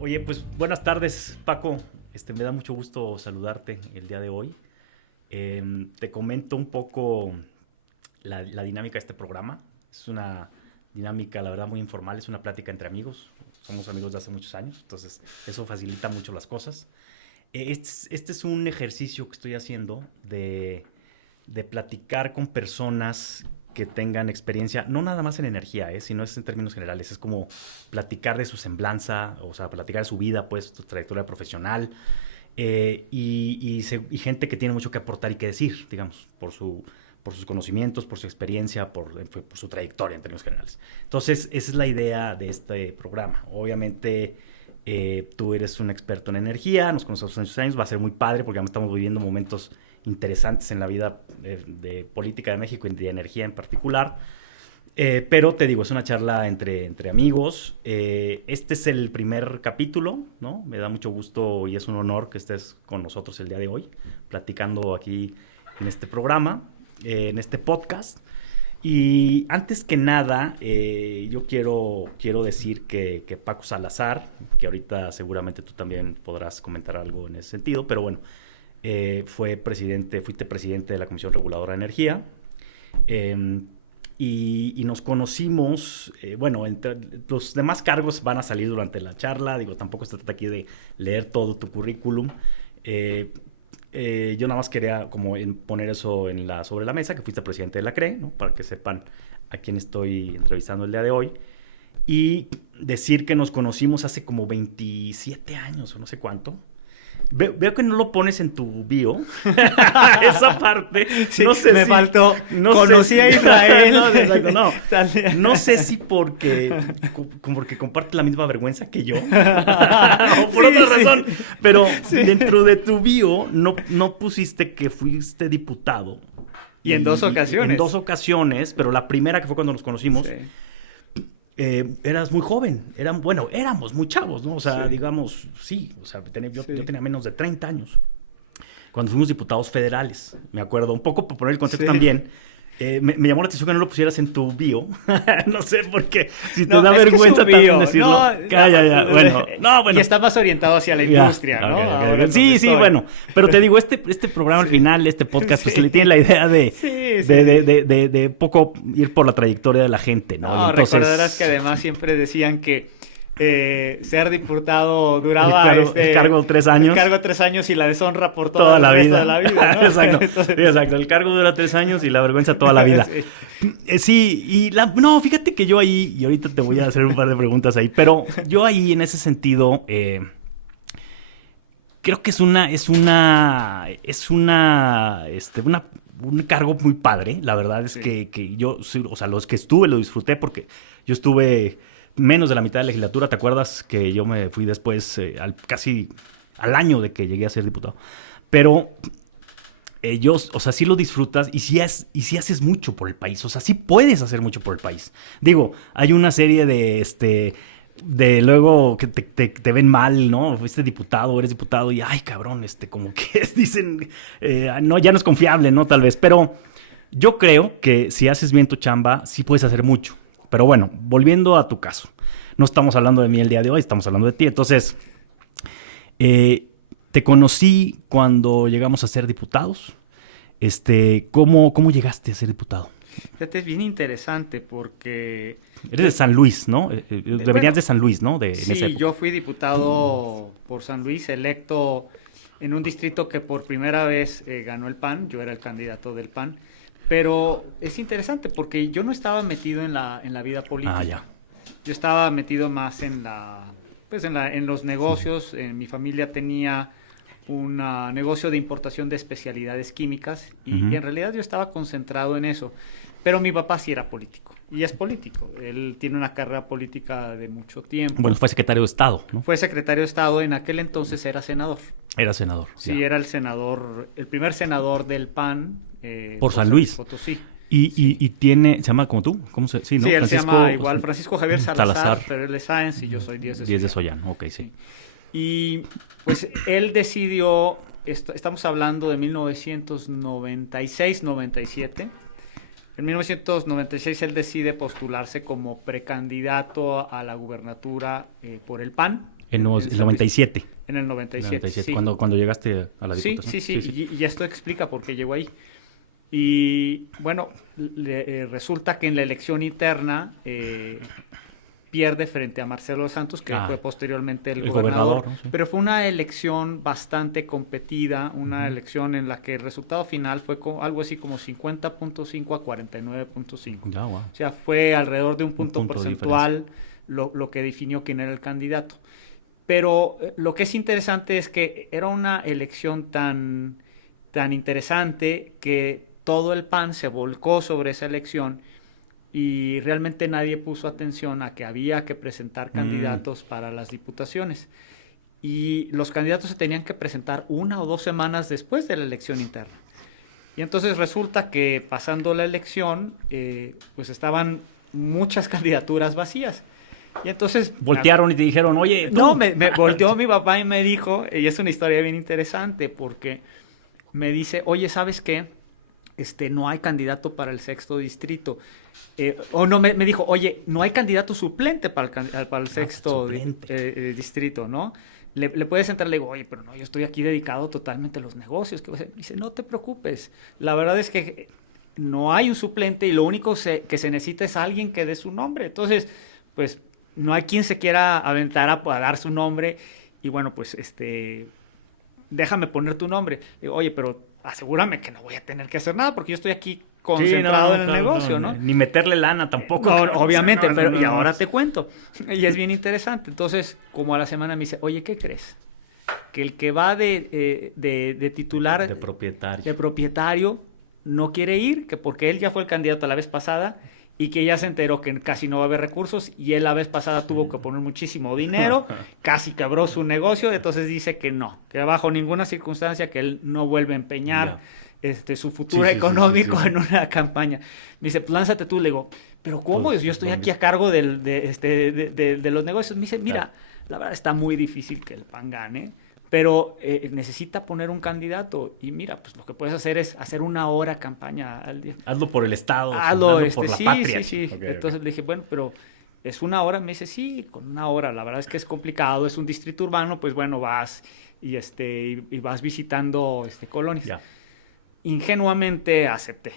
Oye, pues buenas tardes, Paco. Me da mucho gusto saludarte el día de hoy. Te comento un poco la dinámica de este programa. Es una dinámica, la verdad, muy informal. Es una plática entre amigos. Somos amigos de hace muchos años, entonces eso facilita mucho las cosas. Este es un ejercicio que estoy haciendo de platicar con personas que tengan experiencia, no nada más en energía, sino es en términos generales. Es como platicar de su semblanza, o sea, platicar de su vida, pues, su trayectoria profesional, y gente que tiene mucho que aportar y que decir, digamos, por sus conocimientos, por su experiencia, por su trayectoria en términos generales. Entonces, esa es la idea de este programa. Obviamente, tú eres un experto en energía, nos conocemos hace muchos años, va a ser muy padre porque además estamos viviendo momentos interesantes en la vida de política de México y de energía en particular. Pero te digo, es una charla entre amigos. Este es el primer capítulo, ¿no? Me da mucho gusto y es un honor que estés con nosotros el día de hoy, platicando aquí en este programa, en este podcast. Y antes que nada, yo quiero decir que Paco Salazar, que ahorita seguramente tú también podrás comentar algo en ese sentido, pero bueno, fuiste presidente de la Comisión Reguladora de Energía, y nos conocimos, bueno, los demás cargos van a salir durante la charla, digo, tampoco se trata aquí de leer todo tu currículum. Yo nada más quería como poner eso sobre la mesa, que fuiste presidente de la CRE, ¿no? Para que sepan a quién estoy entrevistando el día de hoy. Y decir que nos conocimos hace como 27 años o no sé cuánto. Veo que no lo pones en tu bio. Esa parte. Sí, no sé me si, faltó. No Conocí sé a Israel. No, exacto, no. No sé si porque comparte la misma vergüenza que yo. O por otra razón. Pero dentro de tu bio no pusiste que fuiste diputado. Y en dos ocasiones. En dos ocasiones, pero la primera que fue cuando nos conocimos. Sí. Eras muy joven, éramos muy chavos, ¿no? O sea, sí. Digamos, sí, o sea, yo tenía menos de 30 años cuando fuimos diputados federales, me acuerdo, un poco por poner el contexto también. Me llamó la atención que no lo pusieras en tu bio. No sé por qué. Si te da vergüenza también decirlo. Bueno. Y está más orientado hacia la industria, ¿no? Okay. Sí, bueno. Pero te digo, este programa al final, este podcast, pues le tiene la idea de poco ir por la trayectoria de la gente, ¿no? No, entonces, recordarás que además siempre decían que ser diputado duraba el cargo 3 años. El cargo 3 años y la deshonra por toda la vida. De la vida, ¿no? Exacto. Entonces, sí, exacto. El cargo dura 3 años y la vergüenza toda la vida. No, fíjate que yo ahí, y ahorita te voy a hacer un par de preguntas ahí, pero yo ahí en ese sentido creo que es un cargo muy padre. La verdad es que yo, o sea, los que estuve lo disfruté porque yo estuve menos de la mitad de la legislatura. ¿Te acuerdas que yo me fui después casi al año de que llegué a ser diputado? Pero o sea, sí lo disfrutas y sí haces mucho por el país. O sea, sí puedes hacer mucho por el país. Digo, hay una serie de luego que te ven mal, ¿no? Fuiste diputado, eres diputado y ay, cabrón, como que dicen, no, ya no es confiable, ¿no? Tal vez. Pero yo creo que si haces bien tu chamba, sí puedes hacer mucho. Pero bueno, volviendo a tu caso. No estamos hablando de mí el día de hoy, estamos hablando de ti. Entonces, te conocí cuando llegamos a ser diputados. ¿Cómo llegaste a ser diputado? Fíjate, es bien interesante porque... Eres de San Luis, ¿no? Venías de San Luis, ¿no? Sí, yo fui diputado por San Luis, electo en un distrito que por primera vez ganó el PAN. Yo era el candidato del PAN. Pero es interesante porque yo no estaba metido en la vida política. Ya. Yo estaba metido más en los negocios. Mi familia tenía un negocio de importación de especialidades químicas y en realidad yo estaba concentrado en eso. Pero mi papá sí era político y es político. Él tiene una carrera política de mucho tiempo. Bueno, fue secretario de Estado, ¿no? Fue secretario de Estado, en aquel entonces era senador. Era senador. Sí, era el primer senador del PAN. Por San Luis. Potosí. Y se llama como tú, ¿cómo se? Sí, ¿no? Sí, él se llama igual Francisco Javier Salazar, pero él es Sáenz y yo soy Díez de Sollán. Díez de Sollán, ok, sí. Y pues él decidió, estamos hablando de 1996-97. En 1996 él decide postularse como precandidato a la gubernatura por el PAN. En el 97. En el 97, sí. Cuando llegaste a la Diputación. Sí. Y esto explica por qué llegó ahí. Y bueno, resulta que en la elección interna pierde frente a Marcelo Santos, que fue posteriormente el gobernador, ¿no? Sí. Pero fue una elección bastante competida, una elección en la que el resultado final fue algo así como 50.5 a 49.5. Wow. O sea, fue alrededor de un punto porcentual lo que definió quién era el candidato. Pero lo que es interesante es que era una elección tan interesante que todo el PAN se volcó sobre esa elección y realmente nadie puso atención a que había que presentar candidatos para las diputaciones. Y los candidatos se tenían que presentar 1 o 2 semanas después de la elección interna. Y entonces resulta que pasando la elección, pues estaban muchas candidaturas vacías. Y entonces... Voltearon y te dijeron, oye, ¿tú? No, me volteó mi papá y me dijo, y es una historia bien interesante, porque me dice, oye, ¿sabes qué? No hay candidato para el 6º distrito. Me dijo, oye, no hay candidato suplente para el 6º distrito, ¿no? ¿Le puedes entrar? Le digo, oye, pero no, yo estoy aquí dedicado totalmente a los negocios. Dice, no te preocupes. La verdad es que no hay un suplente y lo único que se necesita es alguien que dé su nombre. Entonces, pues, no hay quien se quiera aventar a dar su nombre. Y bueno, pues, déjame poner tu nombre. Le digo, oye, pero asegúrame que no voy a tener que hacer nada porque yo estoy aquí concentrado en el negocio, ¿no? Ni meterle lana tampoco. No, obviamente, pero y ahora te cuento. Y es bien interesante. Entonces, como a la semana me dice, oye, ¿qué crees? Que el que va de titular... De propietario. De propietario no quiere ir, que porque él ya fue el candidato la vez pasada y que ya se enteró que casi no va a haber recursos y él la vez pasada tuvo que poner muchísimo dinero, casi quebró su negocio, entonces dice que no, que bajo ninguna circunstancia que él no vuelve a empeñar su futuro económico en una campaña. Me dice, pues lánzate tú. Le digo, pero ¿cómo? Pues, yo estoy aquí a cargo de los negocios. Me dice, mira, la verdad está muy difícil que el PAN gane, pero necesita poner un candidato. Y mira, pues lo que puedes hacer es hacer 1 hora campaña al día. Hazlo por el Estado, hazlo por la patria. Sí. Entonces le dije, bueno, pero ¿es 1 hora? Me dice, sí, con 1 hora. La verdad es que es complicado, es un distrito urbano, pues bueno, vas y vas visitando colonias. Ya. Ingenuamente acepté.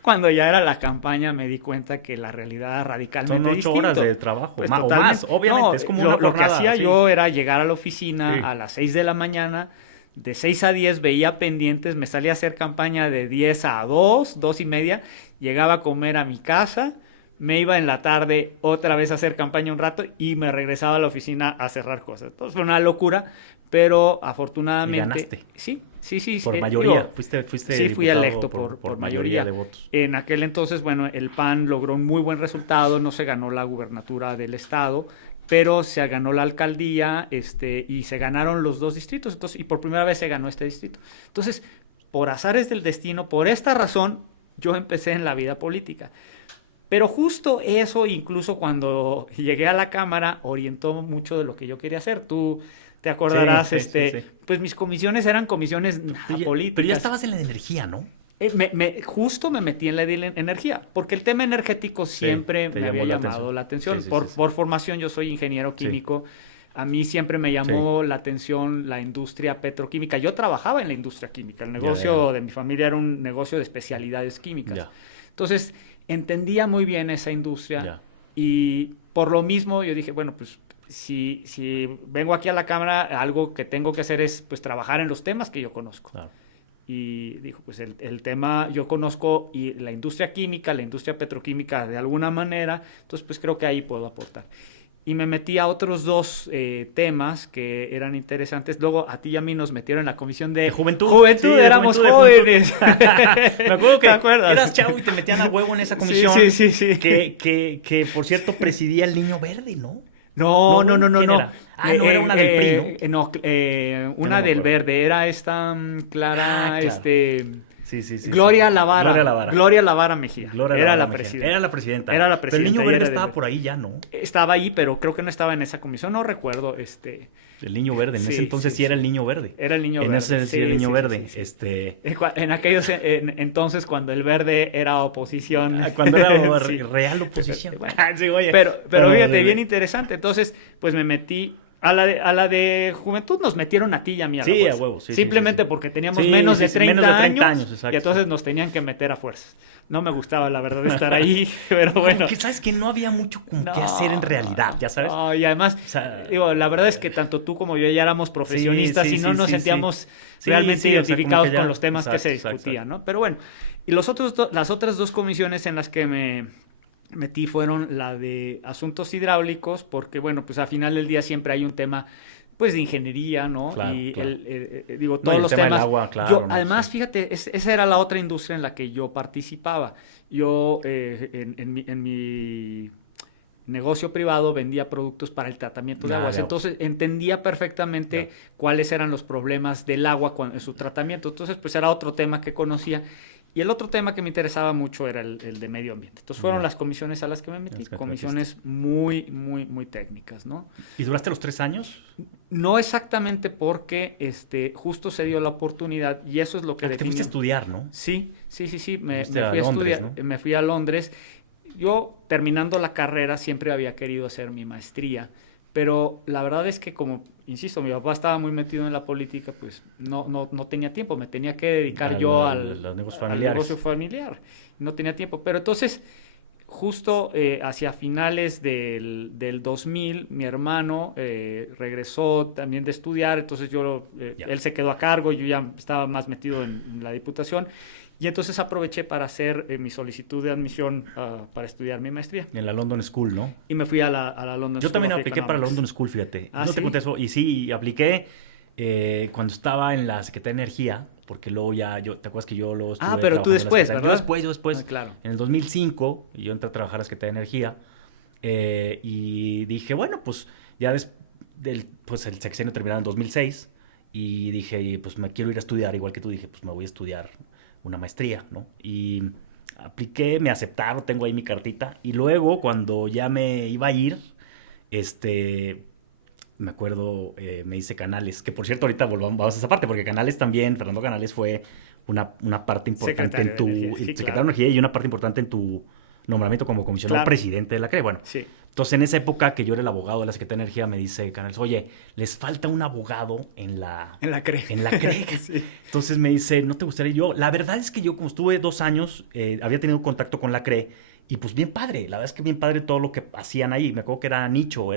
Cuando ya era la campaña me di cuenta que la realidad era radicalmente distinta. Son 8 horas de trabajo, pues o más, obviamente. No, es como una lo que hacía yo era llegar a la oficina a las 6 de la mañana, de 6 a 10 veía pendientes, me salía a hacer campaña de 10 a 2, 2 y media, llegaba a comer a mi casa, me iba en la tarde otra vez a hacer campaña un rato y me regresaba a la oficina a cerrar cosas. Entonces fue una locura, pero afortunadamente... ¿Y ganaste? Sí. Por mayoría. Fuiste sí, fui electo por mayoría de votos. En aquel entonces, bueno, el PAN logró un muy buen resultado, no se ganó la gubernatura del estado, pero se ganó la alcaldía y se ganaron los 2 distritos, entonces, y por primera vez se ganó este distrito. Entonces, por azares del destino, por esta razón, yo empecé en la vida política. Pero justo eso, incluso cuando llegué a la Cámara, orientó mucho de lo que yo quería hacer. Tú te acordarás, sí. Pues mis comisiones eran comisiones políticas. Pero ya estabas en la de energía, ¿no? Justo me metí en la de energía, porque el tema energético siempre me había llamado la atención. Por formación yo soy ingeniero químico. A mí siempre me llamó la atención la industria petroquímica. Yo trabajaba en la industria química. El negocio de mi familia era un negocio de especialidades químicas. Entonces, entendía muy bien esa industria y por lo mismo yo dije, bueno, pues si vengo aquí a la Cámara, algo que tengo que hacer es pues trabajar en los temas que yo conozco. Claro. Y dijo, pues el tema yo conozco y la industria química, la industria petroquímica de alguna manera, entonces pues creo que ahí puedo aportar. Y me metí a otros 2 temas que eran interesantes. Luego a ti y a mí nos metieron en la comisión de juventud. Juventud, éramos jóvenes. Me acuerdo que eras chavo y te metían a huevo en esa comisión. Sí. Que por cierto presidía el Niño Verde, ¿no? No. Era? No era una del PRI, ¿no? Una del Verde. Era esta Clara, claro. Gloria Lavara. Gloria Lavara Mejía. Era la presidenta. Era la presidenta. Pero el Niño Verde estaba por ahí ya, ¿no? Estaba ahí, pero creo que no estaba en esa comisión. No recuerdo. El Niño Verde. En ese entonces sí era el Niño Verde. Era el Niño Verde. En ese sí era el Niño Verde. En aquellos entonces, cuando el Verde era oposición. Cuando era real oposición. Pero fíjate, bien interesante. Entonces, pues me metí. A la de juventud nos metieron a ti y a mí a la fuerza. A huevo. Simplemente porque teníamos menos de 30 años y entonces nos tenían que meter a fuerzas. No me gustaba, la verdad, estar ahí, pero bueno. ¿Sabes que no había mucho que hacer en realidad, ya sabes? Y además, la verdad es que tanto tú como yo ya éramos profesionistas y no nos sentíamos realmente identificados con los temas que se discutían, ¿no? Pero bueno, y las otras dos comisiones en las que me metí fueron la de asuntos hidráulicos, porque bueno, pues al final del día siempre hay un tema pues de ingeniería, ¿no? Claro, y claro. Todos los temas. Agua, claro, además, fíjate, esa era la otra industria en la que yo participaba. Yo en mi negocio privado vendía productos para el tratamiento de aguas. Entonces entendía perfectamente cuáles eran los problemas del agua en su tratamiento. Entonces, pues era otro tema que conocía. Y el otro tema que me interesaba mucho era el de medio ambiente. Entonces fueron las comisiones a las que me metí, comisiones muy, muy, muy técnicas, ¿no? ¿Y duraste los 3 años? No exactamente porque justo se dio la oportunidad y eso es lo que definió. Te fuiste a estudiar, ¿no? Sí. Me fui a estudiar, ¿no? Me fui a Londres. Yo, terminando la carrera, siempre había querido hacer mi maestría. Pero la verdad es que, como, insisto, mi papá estaba muy metido en la política, pues no tenía tiempo. Me tenía que dedicar al negocio familiar. No tenía tiempo. Pero entonces, justo hacia finales del 2000, mi hermano regresó también de estudiar. Entonces, él se quedó a cargo. Yo ya estaba más metido en la Diputación. Y entonces aproveché para hacer mi solicitud de admisión para estudiar mi maestría. En la London School, ¿no? Y me fui a la London School. Yo también apliqué para la London School, fíjate. No te conté eso. Y sí, apliqué cuando estaba en la Secretaría de Energía, porque luego ¿te acuerdas que yo luego estuve pero tú después, ¿verdad? Yo después. Claro. En el 2005, yo entré a trabajar a la Secretaría de Energía y dije, bueno, pues ya el sexenio terminaba en 2006 y dije, pues me quiero ir a estudiar, igual que tú, dije, pues me voy a estudiar una maestría, ¿no? Y apliqué, me aceptaron, tengo ahí mi cartita. Y luego, cuando ya me iba a ir, me acuerdo, me hice Canales, que por cierto, ahorita vamos a esa parte, porque Canales también, Fernando Canales fue una parte importante en tu secretario de Energía y una parte importante en tu nombramiento como comisionado presidente de la CRE. Bueno, entonces en esa época que yo era el abogado de la Secretaría de Energía, me dice Canales, oye, les falta un abogado en la CRE. En la CRE. Entonces me dice, ¿no te gustaría? Yo, la verdad es que yo, como estuve 2 años, había tenido contacto con la CRE y pues bien padre, la verdad es que bien padre todo lo que hacían ahí. Me acuerdo que era Nicho,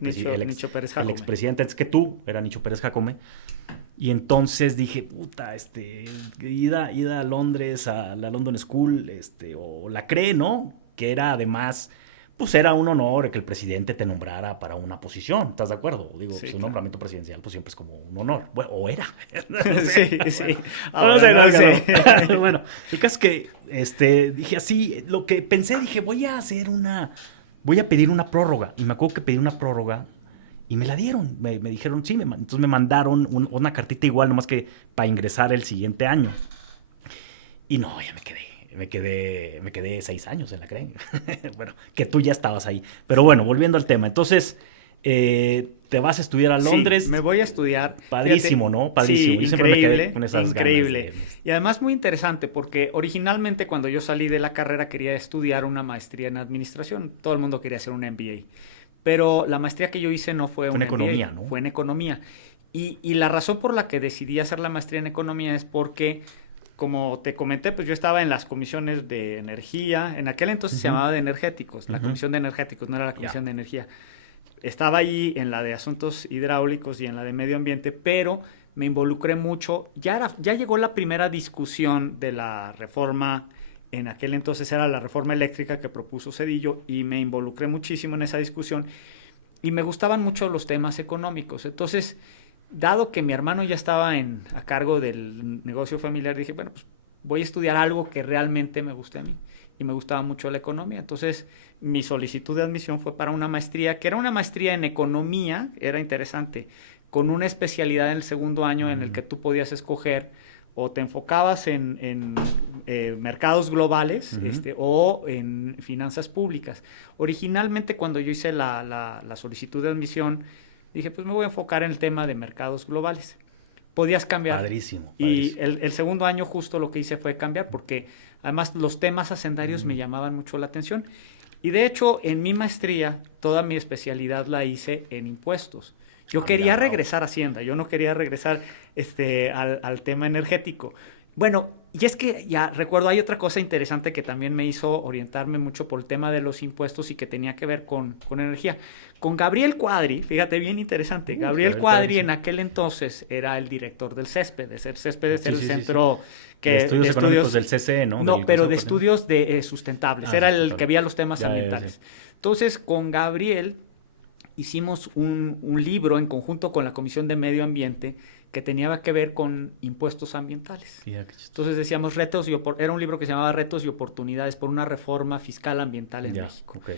Nicho Pérez Jacome. El expresidente, antes que tú, era Nicho Pérez Jacome. Y entonces dije, puta, ida a Londres, a la London School, o la CRE, ¿no? Que era además, pues era un honor que el presidente te nombrara para una posición, ¿estás de acuerdo? Digo, pues un nombramiento presidencial, pues siempre es como un honor. Bueno, o era. No sé. Bueno, el caso es que dije así, lo que pensé, dije, voy a pedir una prórroga. Y me acuerdo que pedí una prórroga. Y me la dieron, me dijeron, sí, entonces me mandaron una cartita igual, nomás que para ingresar el siguiente año. Y no, ya me quedé 6 años en la CRE. Bueno, que tú ya estabas ahí. Pero bueno, volviendo al tema. Entonces, te vas a estudiar a Londres. Sí, me voy a estudiar. Padrísimo, fíjate, ¿no? Padrísimo. Sí, yo siempre me quedé con esas increíble. Y además muy interesante porque originalmente cuando yo salí de la carrera quería estudiar una maestría en administración. Todo el mundo quería hacer un MBA. Pero la maestría que yo hice no fue una economía, ¿no? Fue en economía. Y la razón por la que decidí hacer la maestría en economía es porque, como te comenté, pues yo estaba en las comisiones de energía. En aquel entonces se llamaba de energéticos, la comisión de energéticos, no era la comisión de energía. Estaba ahí en la de asuntos hidráulicos y en la de medio ambiente, pero me involucré mucho. Ya llegó la primera discusión de la reforma. En aquel entonces era la reforma eléctrica que propuso Zedillo y me involucré muchísimo en esa discusión y me gustaban mucho los temas económicos. Entonces, dado que mi hermano ya estaba a cargo del negocio familiar, dije, bueno, pues voy a estudiar algo que realmente me guste a mí y me gustaba mucho la economía. Entonces, mi solicitud de admisión fue para una maestría, que era una maestría en economía, era interesante, con una especialidad en el segundo año en el que tú podías escoger o te enfocabas en mercados globales o en finanzas públicas. Originalmente, cuando yo hice la solicitud de admisión, dije, pues me voy a enfocar en el tema de mercados globales. Podías cambiar. Padrísimo. Y el segundo año justo lo que hice fue cambiar, porque además los temas hacendarios me llamaban mucho la atención. Y de hecho, en mi maestría, toda mi especialidad la hice en impuestos. Yo quería regresar a Hacienda, yo no quería regresar al tema energético. Bueno, y es que ya recuerdo, hay otra cosa interesante que también me hizo orientarme mucho por el tema de los impuestos y que tenía que ver con energía. Con Gabriel Cuadri, fíjate, bien interesante. Gabriel Cuadri en aquel entonces era el director del CESPED. El CESPED es el centro de estudios económicos del CCE, ¿no? No, pero de estudios sustentables. Era el que veía los temas ambientales. Entonces, con Gabriel hicimos un libro en conjunto con la Comisión de Medio Ambiente que tenía que ver con impuestos ambientales. Entonces decíamos era un libro que se llamaba Retos y Oportunidades por una reforma fiscal ambiental en México. Okay.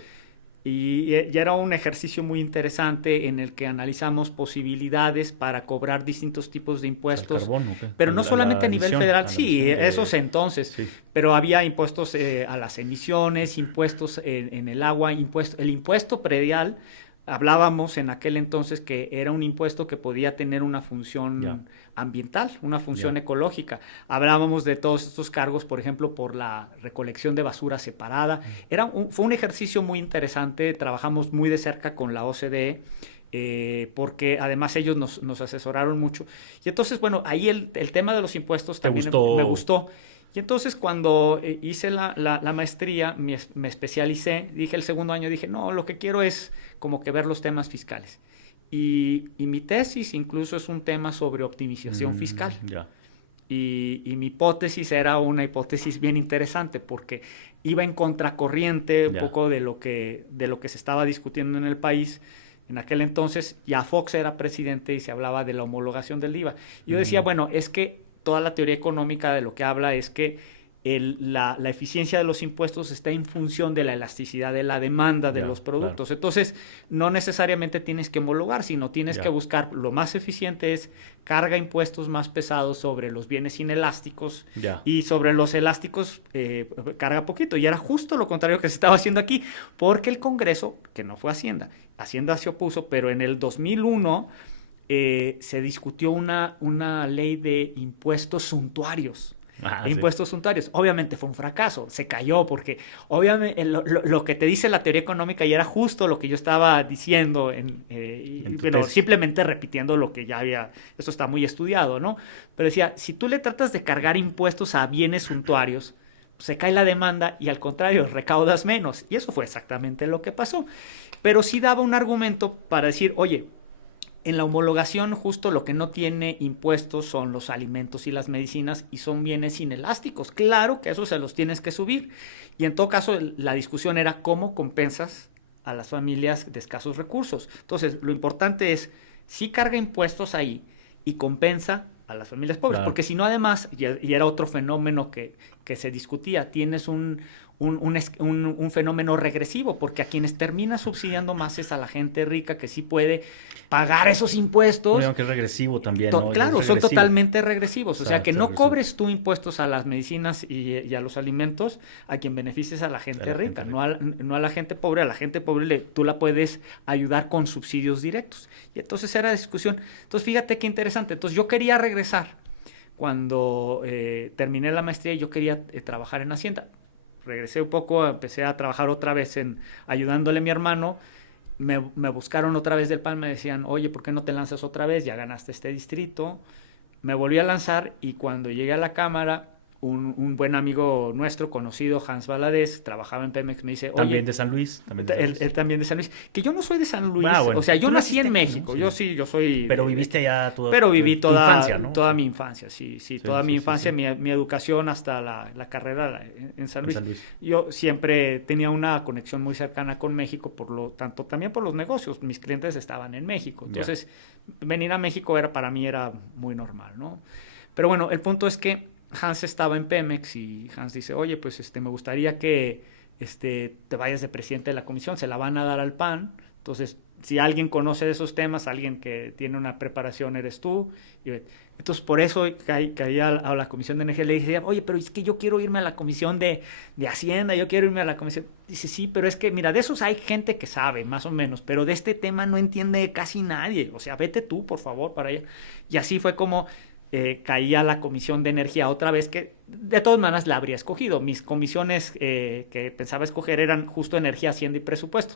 Y era un ejercicio muy interesante en el que analizamos posibilidades para cobrar distintos tipos de impuestos. Carbono, pero no solamente a nivel federal, esos entonces, pero había impuestos a las emisiones, impuestos en el agua, el impuesto predial. Hablábamos en aquel entonces que era un impuesto que podía tener una función ambiental, una función ecológica. Hablábamos de todos estos cargos, por ejemplo, por la recolección de basura separada. Fue un ejercicio muy interesante, trabajamos muy de cerca con la OCDE, porque además ellos nos asesoraron mucho. Y entonces, bueno, ahí el tema de los impuestos también me gustó. Y entonces cuando hice la maestría, me especialicé, dije el segundo año, dije, no, lo que quiero es como que ver los temas fiscales. Y mi tesis incluso es un tema sobre optimización fiscal. Y mi hipótesis era una hipótesis bien interesante porque iba en contracorriente un poco de lo que se estaba discutiendo en el país. En aquel entonces ya Fox era presidente y se hablaba de la homologación del IVA. Y yo decía, bueno, es que toda la teoría económica de lo que habla es que la eficiencia de los impuestos está en función de la elasticidad de la demanda de los productos. Claro. Entonces, no necesariamente tienes que homologar, sino tienes que buscar lo más eficiente es carga impuestos más pesados sobre los bienes inelásticos y sobre los elásticos carga poquito. Y era justo lo contrario que se estaba haciendo aquí, porque el Congreso, que no fue Hacienda se opuso, pero en el 2001 se discutió una ley de impuestos suntuarios. Impuestos suntuarios. Obviamente fue un fracaso, se cayó porque obviamente lo que te dice la teoría económica y era justo lo que yo estaba diciendo, simplemente repitiendo lo que ya había, esto está muy estudiado, ¿no? Pero decía, si tú le tratas de cargar impuestos a bienes suntuarios, se cae la demanda y al contrario, recaudas menos. Y eso fue exactamente lo que pasó. Pero sí daba un argumento para decir, oye, en la homologación justo lo que no tiene impuestos son los alimentos y las medicinas y son bienes inelásticos. Claro que eso se los tienes que subir. Y en todo caso la discusión era cómo compensas a las familias de escasos recursos. Entonces lo importante es sí carga impuestos ahí y compensa a las familias pobres. Claro. Porque si no además, y era otro fenómeno que se discutía, tienes un fenómeno regresivo, porque a quienes termina subsidiando más es a la gente rica que sí puede pagar esos impuestos. Bueno, que es regresivo también, ¿no? Claro, son totalmente regresivos. O sea, que no cobres tú impuestos a las medicinas y a los alimentos a quien beneficies a la gente rica, no a la gente pobre. A la gente pobre tú la puedes ayudar con subsidios directos. Y entonces era discusión. Entonces, fíjate qué interesante. Entonces, yo quería regresar. Cuando terminé la maestría, yo quería trabajar en Hacienda. Regresé un poco, empecé a trabajar otra vez ayudándole a mi hermano. Me buscaron otra vez del PAN, me decían, oye, ¿por qué no te lanzas otra vez? Ya ganaste este distrito. Me volví a lanzar y cuando llegué a la Cámara, un buen amigo nuestro, conocido, Hans Valadez, trabajaba en Pemex, me dice, oye... También de San Luis. Él también de San Luis. Que yo no soy de San Luis, bueno, o sea, yo nací en aquí, México, ¿no? Yo soy... Pero viviste allá toda Pero viví tu infancia, ¿no? Toda mi infancia, sí, toda mi infancia, mi educación hasta la carrera en San Luis. Yo siempre tenía una conexión muy cercana con México, por lo tanto, también por los negocios. Mis clientes estaban en México, entonces venir a México para mí era muy normal, ¿no? Pero bueno, el punto es que Hans estaba en Pemex y Hans dice, oye, pues me gustaría que te vayas de presidente de la comisión, se la van a dar al PAN. Entonces, si alguien conoce de esos temas, alguien que tiene una preparación, eres tú. Entonces, por eso caí a la Comisión de Energía. Le dije, oye, pero es que yo quiero irme a la Comisión de Hacienda, yo quiero irme a la Comisión. Dice, sí, pero es que, mira, de esos hay gente que sabe, más o menos, pero de este tema no entiende casi nadie. O sea, vete tú, por favor, para allá. Y así fue como caí a la Comisión de Energía otra vez, que de todas maneras la habría escogido. Mis comisiones que pensaba escoger eran justo Energía, Hacienda y Presupuesto.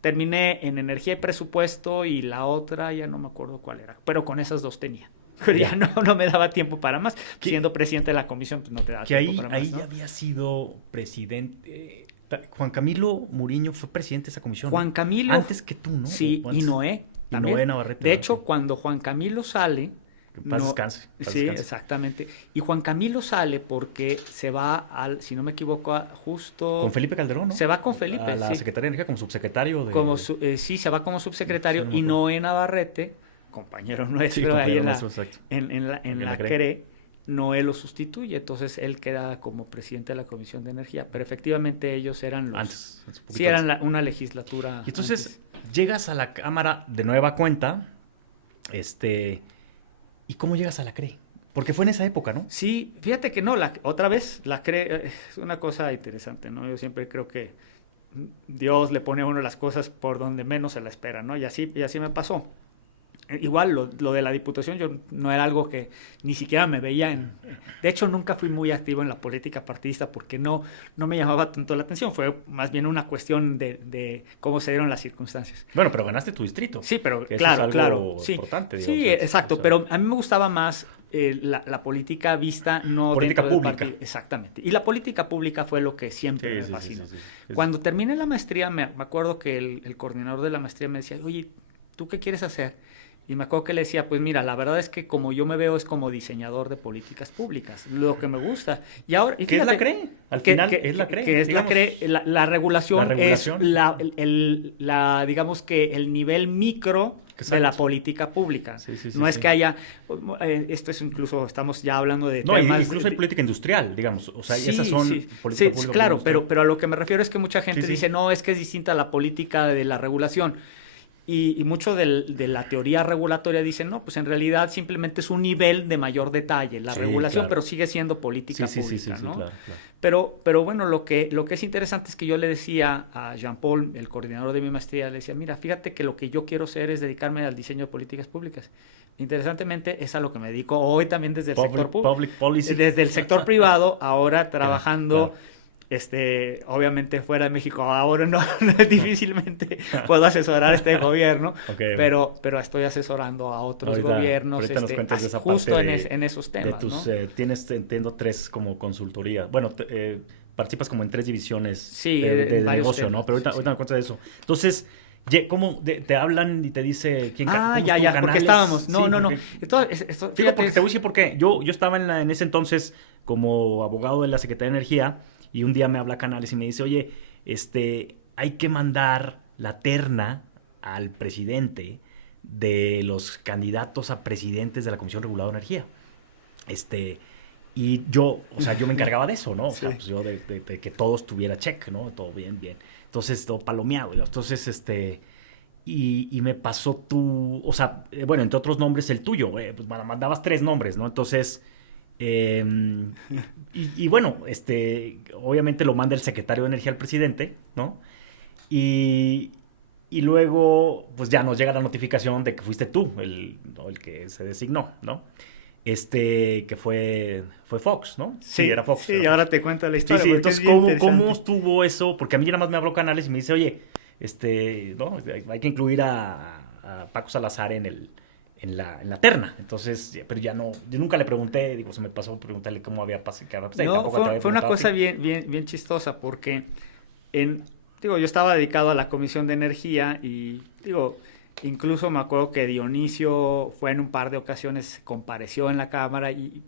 Terminé en Energía y Presupuesto y la otra ya no me acuerdo cuál era, pero con esas dos tenía. Pero ya no me daba tiempo para más. Siendo presidente de la comisión, pues no te daba tiempo para más. Ahí ya había sido presidente. Juan Camilo Muriño fue presidente de esa comisión. Juan Camilo. Antes que tú, ¿no? Sí, y Noé. Y Noé Navarrete. De hecho, cuando Juan Camilo sale. Que paz descanse. Sí, exactamente. Y Juan Camilo sale porque se va si no me equivoco, justo... Con Felipe Calderón, ¿no? Se va con Felipe, a la Secretaría de Energía como subsecretario de... sí, se va como subsecretario. Sí, no y Noé Navarrete, compañero nuestro, ahí en la CRE, Noé lo sustituye. Entonces él queda como presidente de la Comisión de Energía. Pero efectivamente ellos eran los... Antes. Sí, eran una legislatura. Y entonces antes. Llegas a la Cámara de nueva cuenta, ¿y cómo llegas a la CRE? Porque fue en esa época, ¿no? Sí, fíjate que no, otra vez la CRE es una cosa interesante, ¿no? Yo siempre creo que Dios le pone a uno las cosas por donde menos se la espera, ¿no? Y así me pasó. Igual lo de la diputación yo no era algo que ni siquiera me veía de hecho nunca fui muy activo en la política partidista porque no me llamaba tanto la atención, fue más bien una cuestión de cómo se dieron las circunstancias. Bueno, pero ganaste tu distrito. Sí, pero que claro, es algo sí, importante, digamos, sí, exacto, o sea, pero a mí me gustaba más la política vista no política dentro pública. del partido. Exactamente. Y la política pública fue lo que siempre me fascinó. Sí. Cuando terminé la maestría, me acuerdo que el coordinador de la maestría me decía, oye, ¿tú qué quieres hacer? Y me acuerdo que le decía, pues mira, la verdad es que como yo me veo es como diseñador de políticas públicas, lo que me gusta. Y ahora, ¿qué es la CRE? Al final es la CRE. Que es digamos, la CRE, la regulación es digamos que el nivel micro de la política pública. No es que haya, esto es incluso, estamos ya hablando de temas... incluso hay política industrial, digamos, o sea, esas son política pública. Claro, pero a lo que me refiero es que mucha gente dice, no, es que es distinta a la política de la regulación. Y mucho de la teoría regulatoria dicen, no, pues en realidad simplemente es un nivel de mayor detalle, la regulación, claro, pero sigue siendo política pública, ¿no? Claro. Pero bueno, lo que es interesante es que yo le decía a Jean-Paul, el coordinador de mi maestría, le decía, mira, fíjate que lo que yo quiero hacer es dedicarme al diseño de políticas públicas. Interesantemente, es a lo que me dedico hoy también desde el sector público. Desde el sector privado, ahora trabajando... Claro. Obviamente fuera de México ahora no difícilmente puedo asesorar este gobierno, pero estoy asesorando a otros gobiernos nos cuentas de esa justo parte en esos temas. De tus, ¿no? Tienes, entiendo, 3 como consultoría. Bueno, participas como en 3 divisiones de negocio, temas, ¿no? Pero ahorita me cuentas de eso. Entonces, ¿cómo te hablan y te dice quién ya, porque estábamos. No. Entonces, fíjate, porque te voy a decir por qué. Yo estaba en ese entonces como abogado de la Secretaría de Energía. Y un día me habla Canales y me dice, oye, hay que mandar la terna al presidente de los candidatos a presidentes de la Comisión Reguladora de Energía. Y yo me encargaba de eso, ¿no? O sea, pues yo de que todo estuviera check, ¿no? Todo bien. Entonces, todo palomeado. Entonces, y me pasó bueno, entre otros nombres el tuyo, pues mandabas 3 nombres, ¿no? Entonces... y bueno, obviamente lo manda el secretario de Energía al presidente, ¿no? Y luego, pues ya nos llega la notificación de que fuiste tú el que se designó, ¿no? Que fue Fox, ¿no? Sí, era Fox. Sí, ahora te cuento la historia. Sí, entonces, ¿cómo estuvo eso? Porque a mí nada más me habló Canales y me dice, oye, ¿no? Hay que incluir a Paco Salazar en la terna. Entonces, pero yo nunca le pregunté, se me pasó preguntarle cómo había pasado. No, fue una cosa bien chistosa porque yo estaba dedicado a la Comisión de Energía y incluso me acuerdo que Dionisio fue en un par de ocasiones, compareció en la Cámara y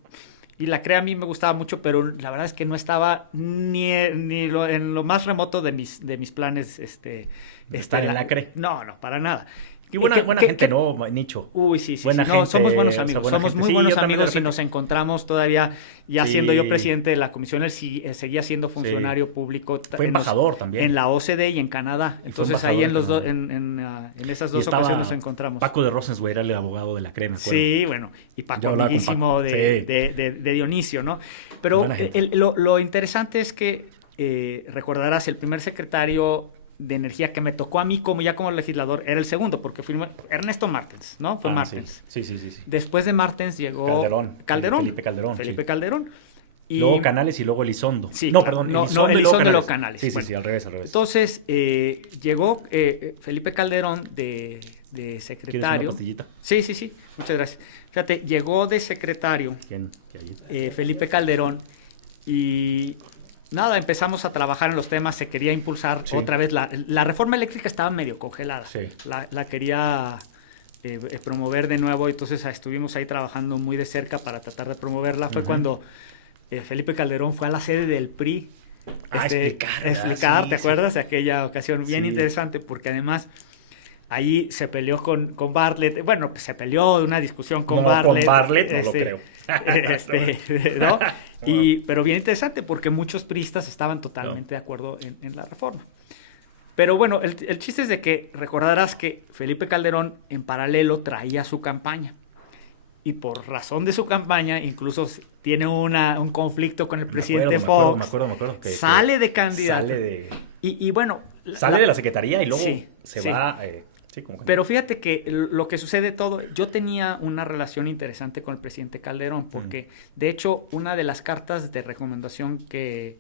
la CRE a mí me gustaba mucho, pero la verdad es que no estaba ni en lo más remoto de mis planes estar en la CRE. No, para nada. Y buena gente, ¿no, Nicho? Uy, sí. Buena No, gente, somos buenos o sea, amigos. buena Somos gente. muy Sí, buenos yo también de amigos y repente- nos encontramos todavía, ya Sí. siendo yo presidente de la comisión, él seguía siendo funcionario público. Fue embajador también. En la OCDE y en Canadá. Y fue Entonces ahí embajador en esas Y dos estaba ocasiones nos encontramos. Paco de Rosensweig era el abogado de la CRE, me acuerdo. Sí, bueno, y Yo Paco hablaba con amiguísimo Paco. de Dionisio, ¿no? Pero Buena gente. lo interesante es que recordarás, el primer secretario de Energía que me tocó a mí como legislador era el segundo, porque fue Ernesto Martens, ¿no? Fue Martens. Sí. Después de Martens llegó Calderón. Felipe Calderón. Y Luego Canales y luego Elizondo. Sí, no, claro. perdón, No, Elizondo y Elizondo y luego luego Canales. Canales. Sí, al revés. Entonces, llegó Felipe Calderón de ¿Quieres una secretario. pastillita? Sí, muchas gracias. Fíjate, llegó de secretario ¿Quién? Felipe Calderón y nada, empezamos a trabajar en los temas, se quería impulsar Sí. otra vez. La reforma eléctrica estaba medio congelada, Sí. la quería promover de nuevo, entonces estuvimos ahí trabajando muy de cerca para tratar de promoverla. Fue cuando Felipe Calderón fue a la sede del PRI explicar, sí, ¿te acuerdas? De aquella ocasión bien Sí. interesante, porque además ahí se peleó con Bartlett, bueno, pues se peleó de una discusión con Bartlett. Con Bartlett no lo creo. ¿No? Pero bien interesante porque muchos priistas estaban totalmente de acuerdo en la reforma. Pero bueno, el chiste es de que recordarás que Felipe Calderón en paralelo traía su campaña. Y por razón de su campaña, incluso tiene un conflicto con el presidente Fox. Me acuerdo. Sale de candidato. Y bueno. Sale de la secretaría y luego sí. va. Pero fíjate que lo que sucede todo, yo tenía una relación interesante con el presidente Calderón, porque de hecho una de las cartas de recomendación que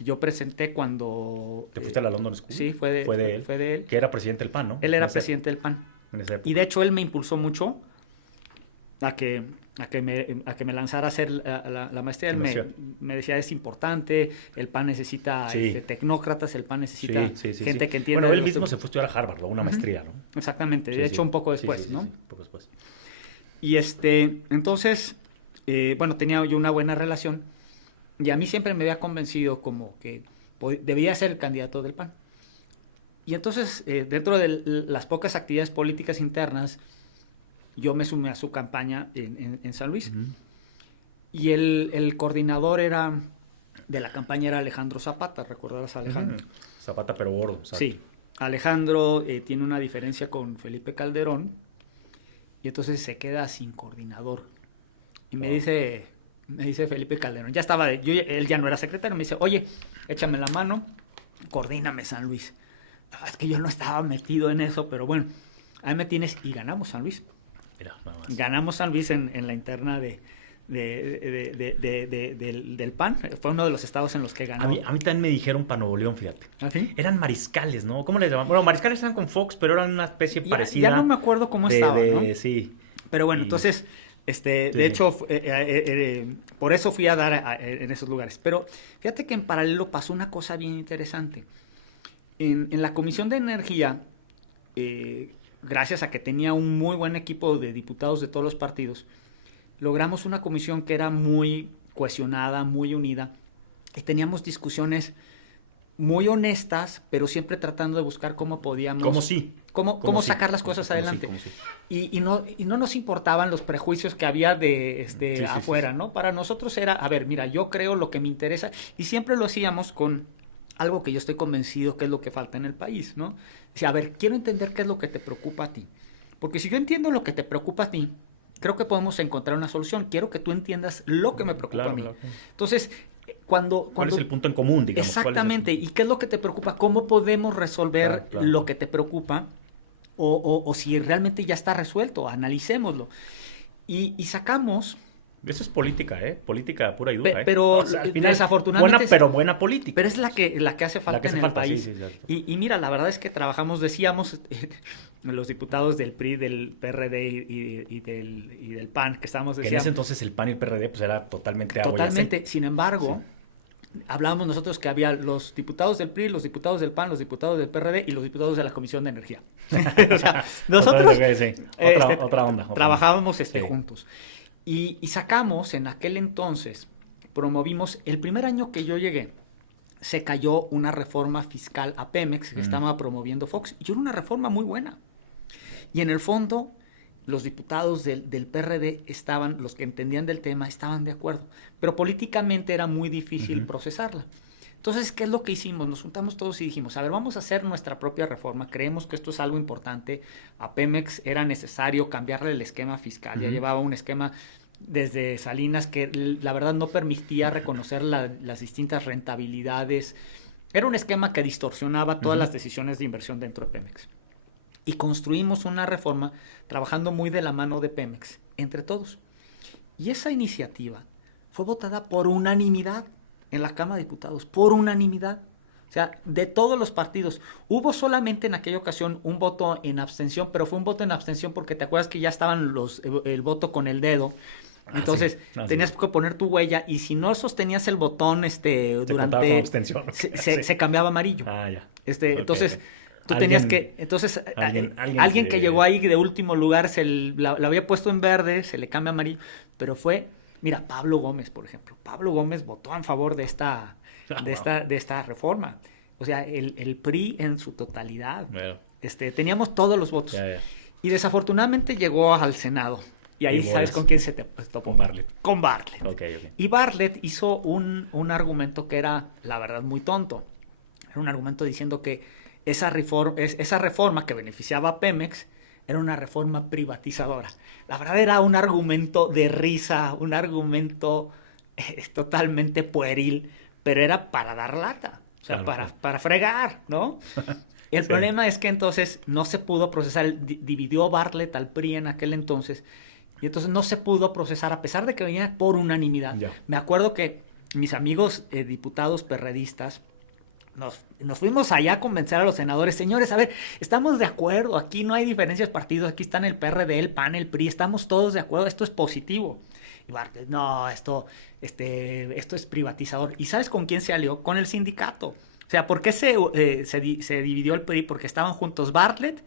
yo presenté cuando... ¿Te fuiste a la London School? Sí, fue de él. Que era presidente del PAN, ¿no? Él era presidente del PAN. En esa época. Y de hecho él me impulsó mucho a que me lanzara a hacer la maestría. Él me decía, es importante, el PAN necesita tecnócratas, el PAN necesita gente que entienda. Bueno, él mismo se fue a estudiar a Harvard, una maestría, ¿no? Exactamente, de hecho un poco después, ¿no? Sí, poco después. Y entonces, bueno, tenía yo una buena relación y a mí siempre me había convencido como que debía ser el candidato del PAN. Y entonces, dentro de las pocas actividades políticas internas, yo me sumé a su campaña en San Luis. Y el coordinador de la campaña era Alejandro Zapata, ¿recordarás a Alejandro? Zapata pero gordo. ¿sabes? Sí, Alejandro tiene una diferencia con Felipe Calderón y entonces se queda sin coordinador. Y me dice Felipe Calderón, él ya no era secretario, me dice, oye, échame la mano, coordíname San Luis. Es que yo no estaba metido en eso, pero bueno, ahí me tienes y ganamos San Luis. Mira, nada más. Ganamos San Luis en la interna del PAN. Fue uno de los estados en los que ganó. A mí también me dijeron para Nuevo León, fíjate. ¿Ah, sí? Eran mariscales, ¿no? ¿Cómo les llamaban? Bueno, mariscales eran con Fox, pero eran una especie parecida. Ya no me acuerdo cómo estaba, ¿no? Sí. Pero bueno, entonces, de hecho, por eso fui a dar en esos lugares. Pero fíjate que en paralelo pasó una cosa bien interesante. En la Comisión de Energía, gracias a que tenía un muy buen equipo de diputados de todos los partidos, logramos una comisión que era muy cohesionada, muy unida, y teníamos discusiones muy honestas, pero siempre tratando de buscar cómo podíamos... Cómo sacar las cosas adelante. Y no nos importaban los prejuicios que había de afuera, ¿no? Para nosotros era, a ver, mira, yo creo lo que me interesa, y siempre lo hacíamos con algo que yo estoy convencido que es lo que falta en el país, ¿no? O sea, a ver, quiero entender qué es lo que te preocupa a ti. Porque si yo entiendo lo que te preocupa a ti, creo que podemos encontrar una solución. Quiero que tú entiendas lo que me preocupa a mí. Claro. Entonces, ¿cuál es el punto en común, digamos? Exactamente. ¿Y qué es lo que te preocupa? ¿Cómo podemos resolver lo que te preocupa? O si realmente ya está resuelto, analicémoslo. Y sacamos... Eso es política, política pura y dura. Pero o sea, al final, desafortunadamente... buena política. Pero es la que hace falta en el país. Sí, y mira, la verdad es que decíamos, los diputados del PRI, del PRD y del PAN, que estábamos... Que en ese entonces el PAN y el PRD pues era totalmente agua y aceite. Sin embargo... Sí. Hablábamos nosotros que había los diputados del PRI, los diputados del PAN, los diputados del PRD y los diputados de la Comisión de Energía. O sea, nosotros otra onda. Trabajábamos juntos. Y sacamos en aquel entonces, promovimos, el primer año que yo llegué, se cayó una reforma fiscal a Pemex que estaba promoviendo Fox. Y era una reforma muy buena. Y en el fondo, los diputados del PRD estaban, los que entendían del tema, estaban de acuerdo. Pero políticamente era muy difícil procesarla. Entonces, ¿qué es lo que hicimos? Nos juntamos todos y dijimos, a ver, vamos a hacer nuestra propia reforma. Creemos que esto es algo importante. A Pemex era necesario cambiarle el esquema fiscal. Ya llevaba un esquema desde Salinas que la verdad no permitía reconocer las distintas rentabilidades. Era un esquema que distorsionaba todas las decisiones de inversión dentro de Pemex. Y construimos una reforma trabajando muy de la mano de Pemex, entre todos. Y esa iniciativa fue votada por unanimidad en la Cámara de Diputados, por unanimidad. O sea, de todos los partidos. Hubo solamente en aquella ocasión un voto en abstención, pero fue un voto en abstención porque te acuerdas que ya estaban el voto con el dedo. Entonces, tenías que poner tu huella y si no sostenías el botón durante... abstención. Se cambiaba amarillo. Ya. Okay. Entonces, tú tenías que... Entonces, alguien que llegó ahí de último lugar, la había puesto en verde, se le cambia amarillo, pero fue... Mira, Pablo Gómez, por ejemplo. Pablo Gómez votó a favor de esta reforma. O sea, el PRI en su totalidad. Bueno. Teníamos todos los votos. Ya. Y desafortunadamente llegó al Senado. Y ahí sabes con quién se te topó. Con Bartlett. Con Bartlett. Okay. Y Bartlett hizo un argumento que era, la verdad, muy tonto. Era un argumento diciendo que esa reforma que beneficiaba a Pemex era una reforma privatizadora. La verdad era un argumento de risa, un argumento totalmente pueril, pero era para dar lata, o sea, para fregar, ¿no? El problema es que entonces no se pudo procesar, dividió Bartlett al PRI en aquel entonces, y entonces no se pudo procesar, a pesar de que venía por unanimidad. Ya. Me acuerdo que mis amigos diputados perredistas, nos fuimos allá a convencer a los senadores, señores, a ver, estamos de acuerdo, aquí no hay diferencias de partidos, aquí están el PRD, el PAN, el PRI, estamos todos de acuerdo, esto es positivo. Y Bartlett, no, esto es privatizador. ¿Y sabes con quién se alió? Con el sindicato. O sea, ¿por qué se dividió el PRI? Porque estaban juntos Bartlett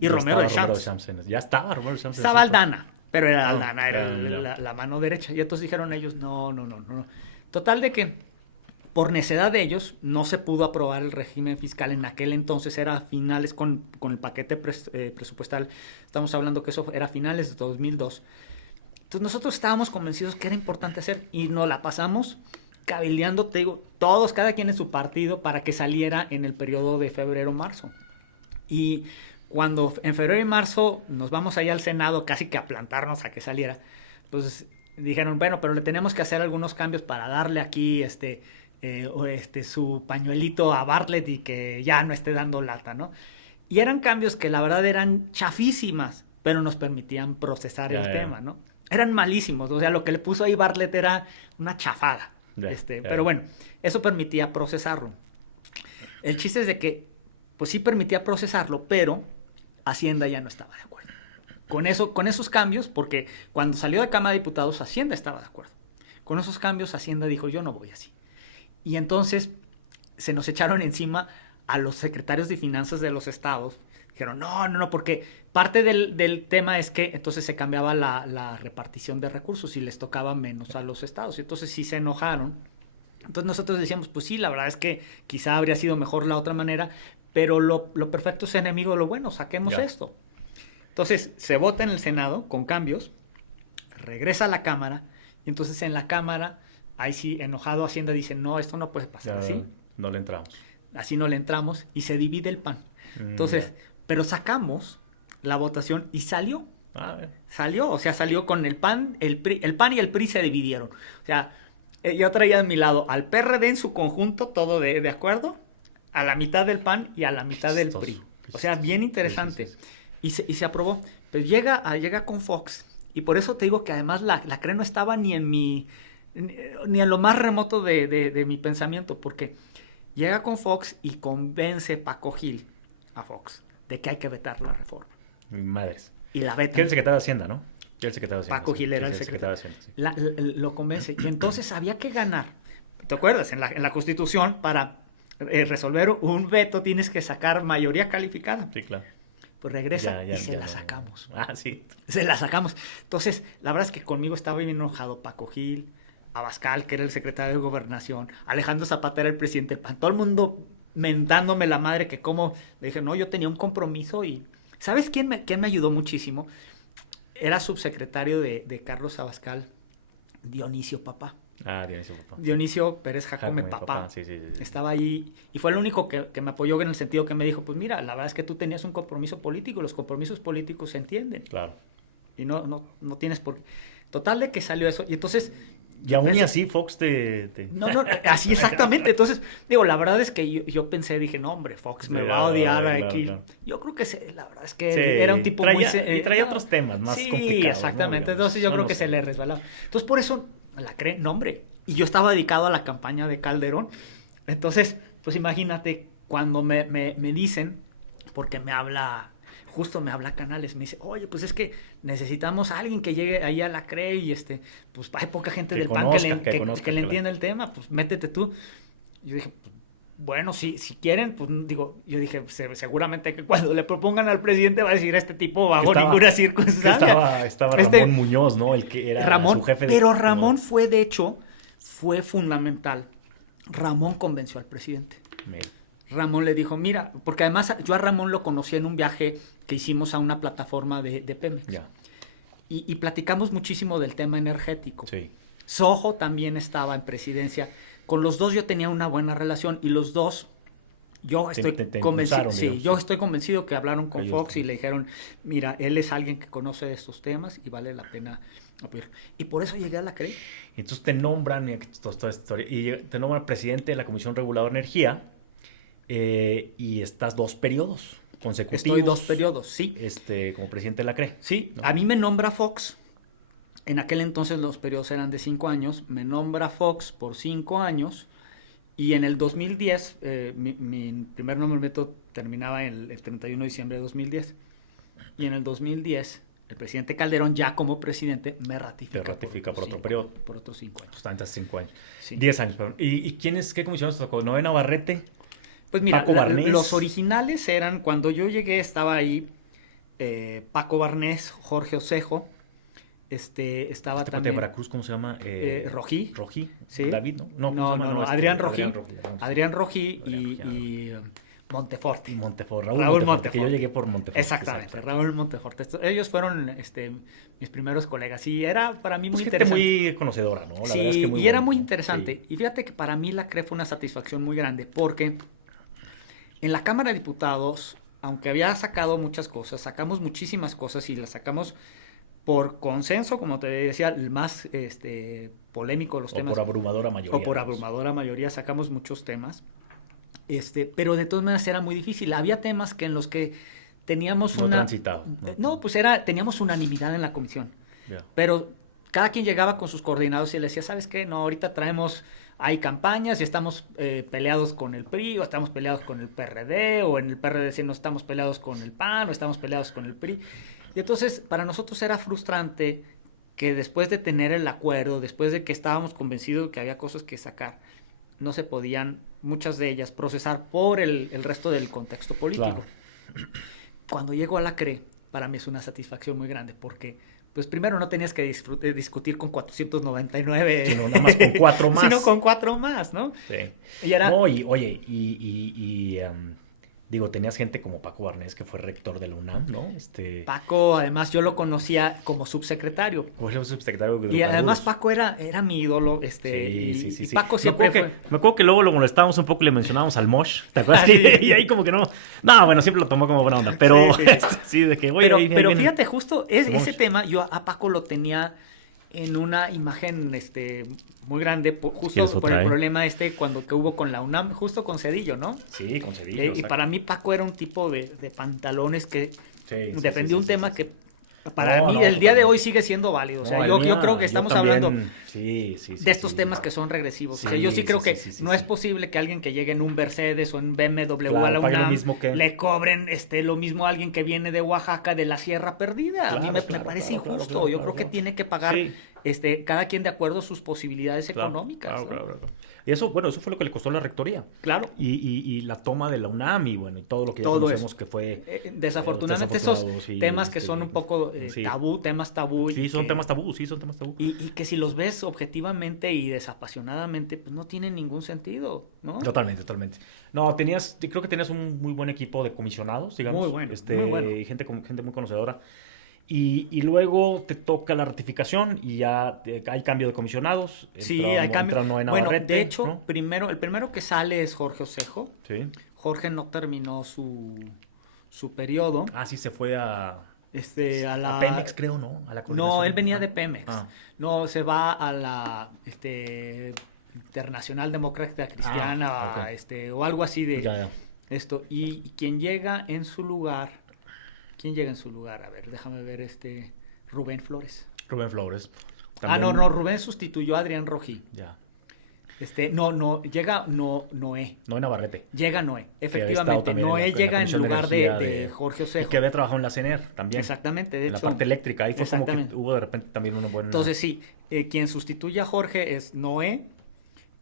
y Romero de Champs. Ya estaba Romero de Champs. Estaba Aldana, pero era Aldana, era la mano derecha. Y entonces dijeron ellos, no. Total de que por necedad de ellos, no se pudo aprobar el régimen fiscal. En aquel entonces era finales con el paquete presupuestal. Estamos hablando que eso era finales de 2002. Entonces nosotros estábamos convencidos que era importante hacer y nos la pasamos cabildeando, te digo, todos, cada quien en su partido para que saliera en el periodo de febrero-marzo. Y cuando en febrero y marzo nos vamos allá al Senado casi que a plantarnos a que saliera, pues dijeron, bueno, pero le tenemos que hacer algunos cambios para darle aquí su pañuelito a Bartlett y que ya no esté dando lata, ¿no? Y eran cambios que la verdad eran chafísimas, pero nos permitían procesar el tema, ¿no? Eran malísimos, o sea, lo que le puso ahí Bartlett era una chafada. Pero bueno, eso permitía procesarlo. El chiste es de que, pues sí permitía procesarlo, pero Hacienda ya no estaba de acuerdo. Con esos cambios, porque cuando salió de Cámara de Diputados, Hacienda estaba de acuerdo. Con esos cambios, Hacienda dijo, yo no voy así. Y entonces se nos echaron encima a los secretarios de finanzas de los estados. Dijeron, no, porque parte del tema es que entonces se cambiaba la repartición de recursos y les tocaba menos a los estados. Y entonces sí se enojaron. Entonces nosotros decíamos, pues sí, la verdad es que quizá habría sido mejor la otra manera, pero lo perfecto es enemigo de lo bueno, saquemos esto. Entonces se vota en el Senado con cambios, regresa a la Cámara, y entonces en la Cámara, ahí sí, enojado Hacienda dice, no, esto no puede pasar así. No le entramos. Así no le entramos y se divide el PAN. Entonces, pero sacamos la votación y salió. Salió con el PAN, el PAN y el PRI se dividieron. O sea, yo traía de mi lado al PRD en su conjunto, todo de acuerdo, a la mitad del PAN y a la mitad del PRI. O sea, bien interesante. Y se aprobó. Pero llega con Fox, y por eso te digo que además la CRE no estaba ni en lo más remoto de mi pensamiento, porque llega con Fox y convence Paco Gil a Fox de que hay que vetar la reforma. Madres. Y la vetan. Que era el secretario de Hacienda, ¿no? Paco Gil era el secretario de Hacienda. Lo convence. Y entonces había que ganar. ¿Te acuerdas? En la Constitución, para resolver un veto tienes que sacar mayoría calificada. Sí, claro. Pues regresa y se la sacamos. Sí. Se la sacamos. Entonces, la verdad es que conmigo estaba bien enojado Paco Gil, Abascal, que era el secretario de Gobernación, Alejandro Zapata era el presidente del PAN, todo el mundo mentándome la madre que cómo. Le dije, no, yo tenía un compromiso y ¿Sabes quién me ayudó muchísimo? Era subsecretario de Carlos Abascal, Dionisio Papá. Dionisio Papá. Dionisio Pérez Jacome Papá. Sí. Estaba ahí y fue el único que me apoyó en el sentido que me dijo, pues mira, la verdad es que tú tenías un compromiso político, los compromisos políticos se entienden. Claro. Y no tienes por qué. Total de que salió eso. Y entonces... Y aún y así Fox No, así exactamente. Entonces, digo, la verdad es que yo pensé, dije, no, hombre, Fox me va a odiar aquí. Claro. Yo creo que la verdad es que era un tipo muy... Y traía otros temas más complicados. Sí, exactamente. ¿No? Entonces yo creo que se le resbalaba. Entonces, por eso la cree, no, hombre. Y yo estaba dedicado a la campaña de Calderón. Entonces, pues imagínate, cuando me dicen, porque justo me habla Canales, me dice, oye, pues es que necesitamos a alguien que llegue ahí a la CRE y pues hay poca gente del PAN que le entienda el tema, pues métete tú. Yo dije, pues, bueno, si quieren, pues digo, yo dije, seguramente que cuando le propongan al presidente va a decir, este tipo bajo ninguna circunstancia. Estaba Ramón Muñoz, ¿no? El que era su jefe de... Pero Ramón fue fundamental. Ramón convenció al presidente. Ramón le dijo, mira, porque además yo a Ramón lo conocí en un viaje que hicimos a una plataforma de Pemex. Ya. Y platicamos muchísimo del tema energético. Sí. Sojo también estaba en presidencia. Con los dos yo tenía una buena relación y los dos, yo estoy convencido. Sí, yo estoy convencido que hablaron con Fox y le dijeron, mira, él es alguien que conoce de estos temas y vale la pena apoyarlo. Y por eso llegué a la CRE. Entonces te nombran, mira, toda esta historia, y te nombran presidente de la Comisión Reguladora de Energía. Y estás 2 periodos consecutivos. Estoy 2 periodos, sí. Como presidente de la CRE. Sí, ¿no? A mí me nombra Fox. En aquel entonces los periodos eran de 5 años. Me nombra Fox por 5 años. Y en el 2010, mi primer nombramiento terminaba el 31 de diciembre de 2010. Y en el 2010, el presidente Calderón, ya como presidente, me ratifica. Te ratifica por otro periodo. Por otros 5 años. Justamente 5 años. Sí. 10 años, perdón. ¿Y qué comisiones te tocó? ¿Noé Navarrete? Pues mira, los originales eran, cuando yo llegué estaba ahí Paco Barnés, Jorge Osejo, estaba también... de Veracruz, ¿cómo se llama? Rojí. Rojí, ¿sí? David, ¿no? No, Adrián Rojí. Adrián Rojí y Monteforte. Raúl Monteforte, que yo llegué por Monteforte. Exactamente, Raúl Monteforte. Ellos fueron mis primeros colegas y era para mí muy interesante. Muy conocedora, ¿no? La sí, verdad es que muy era muy interesante. Sí. Y fíjate que para mí la CRE fue una satisfacción muy grande porque en la Cámara de Diputados, aunque había sacado muchas cosas, sacamos muchísimas cosas y las sacamos por consenso, como te decía, el más polémico de los temas. O por abrumadora mayoría. O por abrumadora mayoría sacamos muchos temas. Pero de todas maneras era muy difícil. Había temas que en los que teníamos transitado. No, pues teníamos unanimidad en la comisión. Yeah. Pero cada quien llegaba con sus coordinados y le decía, ¿sabes qué? No, ahorita hay campañas y estamos peleados con el PRI o estamos peleados con el PRD o en el PRD si no estamos peleados con el PAN o estamos peleados con el PRI. Y entonces para nosotros era frustrante que después de tener el acuerdo, después de que estábamos convencidos que había cosas que sacar, no se podían, muchas de ellas, procesar por el resto del contexto político. Claro. Cuando llego a la CRE, para mí es una satisfacción muy grande porque... Pues primero no tenías que discutir con 499. Sino nada más con 4 más. Sino con 4 más, ¿no? Sí. Y era... No, digo, tenías gente como Paco Barnés, que fue rector de la UNAM, ¿no? Paco, además, yo lo conocía como subsecretario. Como subsecretario de y además Paco era mi ídolo, Sí. Y Paco siempre fue... Me acuerdo que luego lo molestábamos un poco y le mencionábamos al Mosh, ¿te acuerdas? Y ahí como que no... No, bueno, siempre lo tomó como buena onda, pero... Sí, de que... Oye, pero fíjate, justo ese tema, yo a Paco lo tenía en una imagen muy grande, justo por el problema cuando que hubo con la UNAM, justo con Cedillo, ¿no? Sí, con Cedillo. Y para mí Paco era un tipo de pantalones que defendió un tema que para mí el día de hoy sigue siendo válido. O sea, yo creo que estamos hablando de estos temas que son regresivos. O sea, yo sí creo que no es posible que alguien que llegue en un Mercedes o en BMW a la UNAM le cobren lo mismo a alguien que viene de Oaxaca, de la Sierra Perdida. A mí me parece injusto. Yo creo que tiene que pagar cada quien de acuerdo a sus posibilidades Claro, económicas. claro, ¿no? claro, claro. Y eso, bueno, eso fue lo que le costó la rectoría. Claro. Y la toma de la UNAM y bueno, y todo lo que ya Todo conocemos eso. que fue Desafortunadamente desafortunado, esos sí, temas que son un poco sí. tabú, temas tabú. Sí, son temas tabú, sí, son temas tabú. Y que si los ves objetivamente y desapasionadamente, pues no tienen ningún sentido, ¿no? Totalmente, totalmente. No, creo que tenías un muy buen equipo de comisionados, digamos. Muy bueno, muy bueno. Gente muy conocedora. Y luego te toca la ratificación y ya hay cambio de comisionados. Sí, hay cambio. Entra Noé Bueno, Navarrete, de hecho, ¿no? el primero que sale es Jorge Osejo. Sí. Jorge no terminó su periodo. Ah, sí, se fue a A Pemex, creo, ¿no? A la No, coordinación. él venía de Pemex. Ah. No, se va a la Internacional Demócrata Cristiana, Ok. o algo así de Ya. esto. Y quien llega en su lugar, A ver, déjame ver, Rubén Flores. Rubén Flores. No, Rubén sustituyó a Adrián Rojí. Ya. Llega Noé. Noé Navarrete. Llega Noé, Que había estado efectivamente. también Noé en la llega en Comisión de lugar Energía de Jorge Osejo. Y que había trabajado en la CENER también. Exactamente, de en hecho. la parte eléctrica. Ahí fue como que Exactamente. hubo de repente también una buena... Entonces sí, quien sustituye a Jorge es Noé.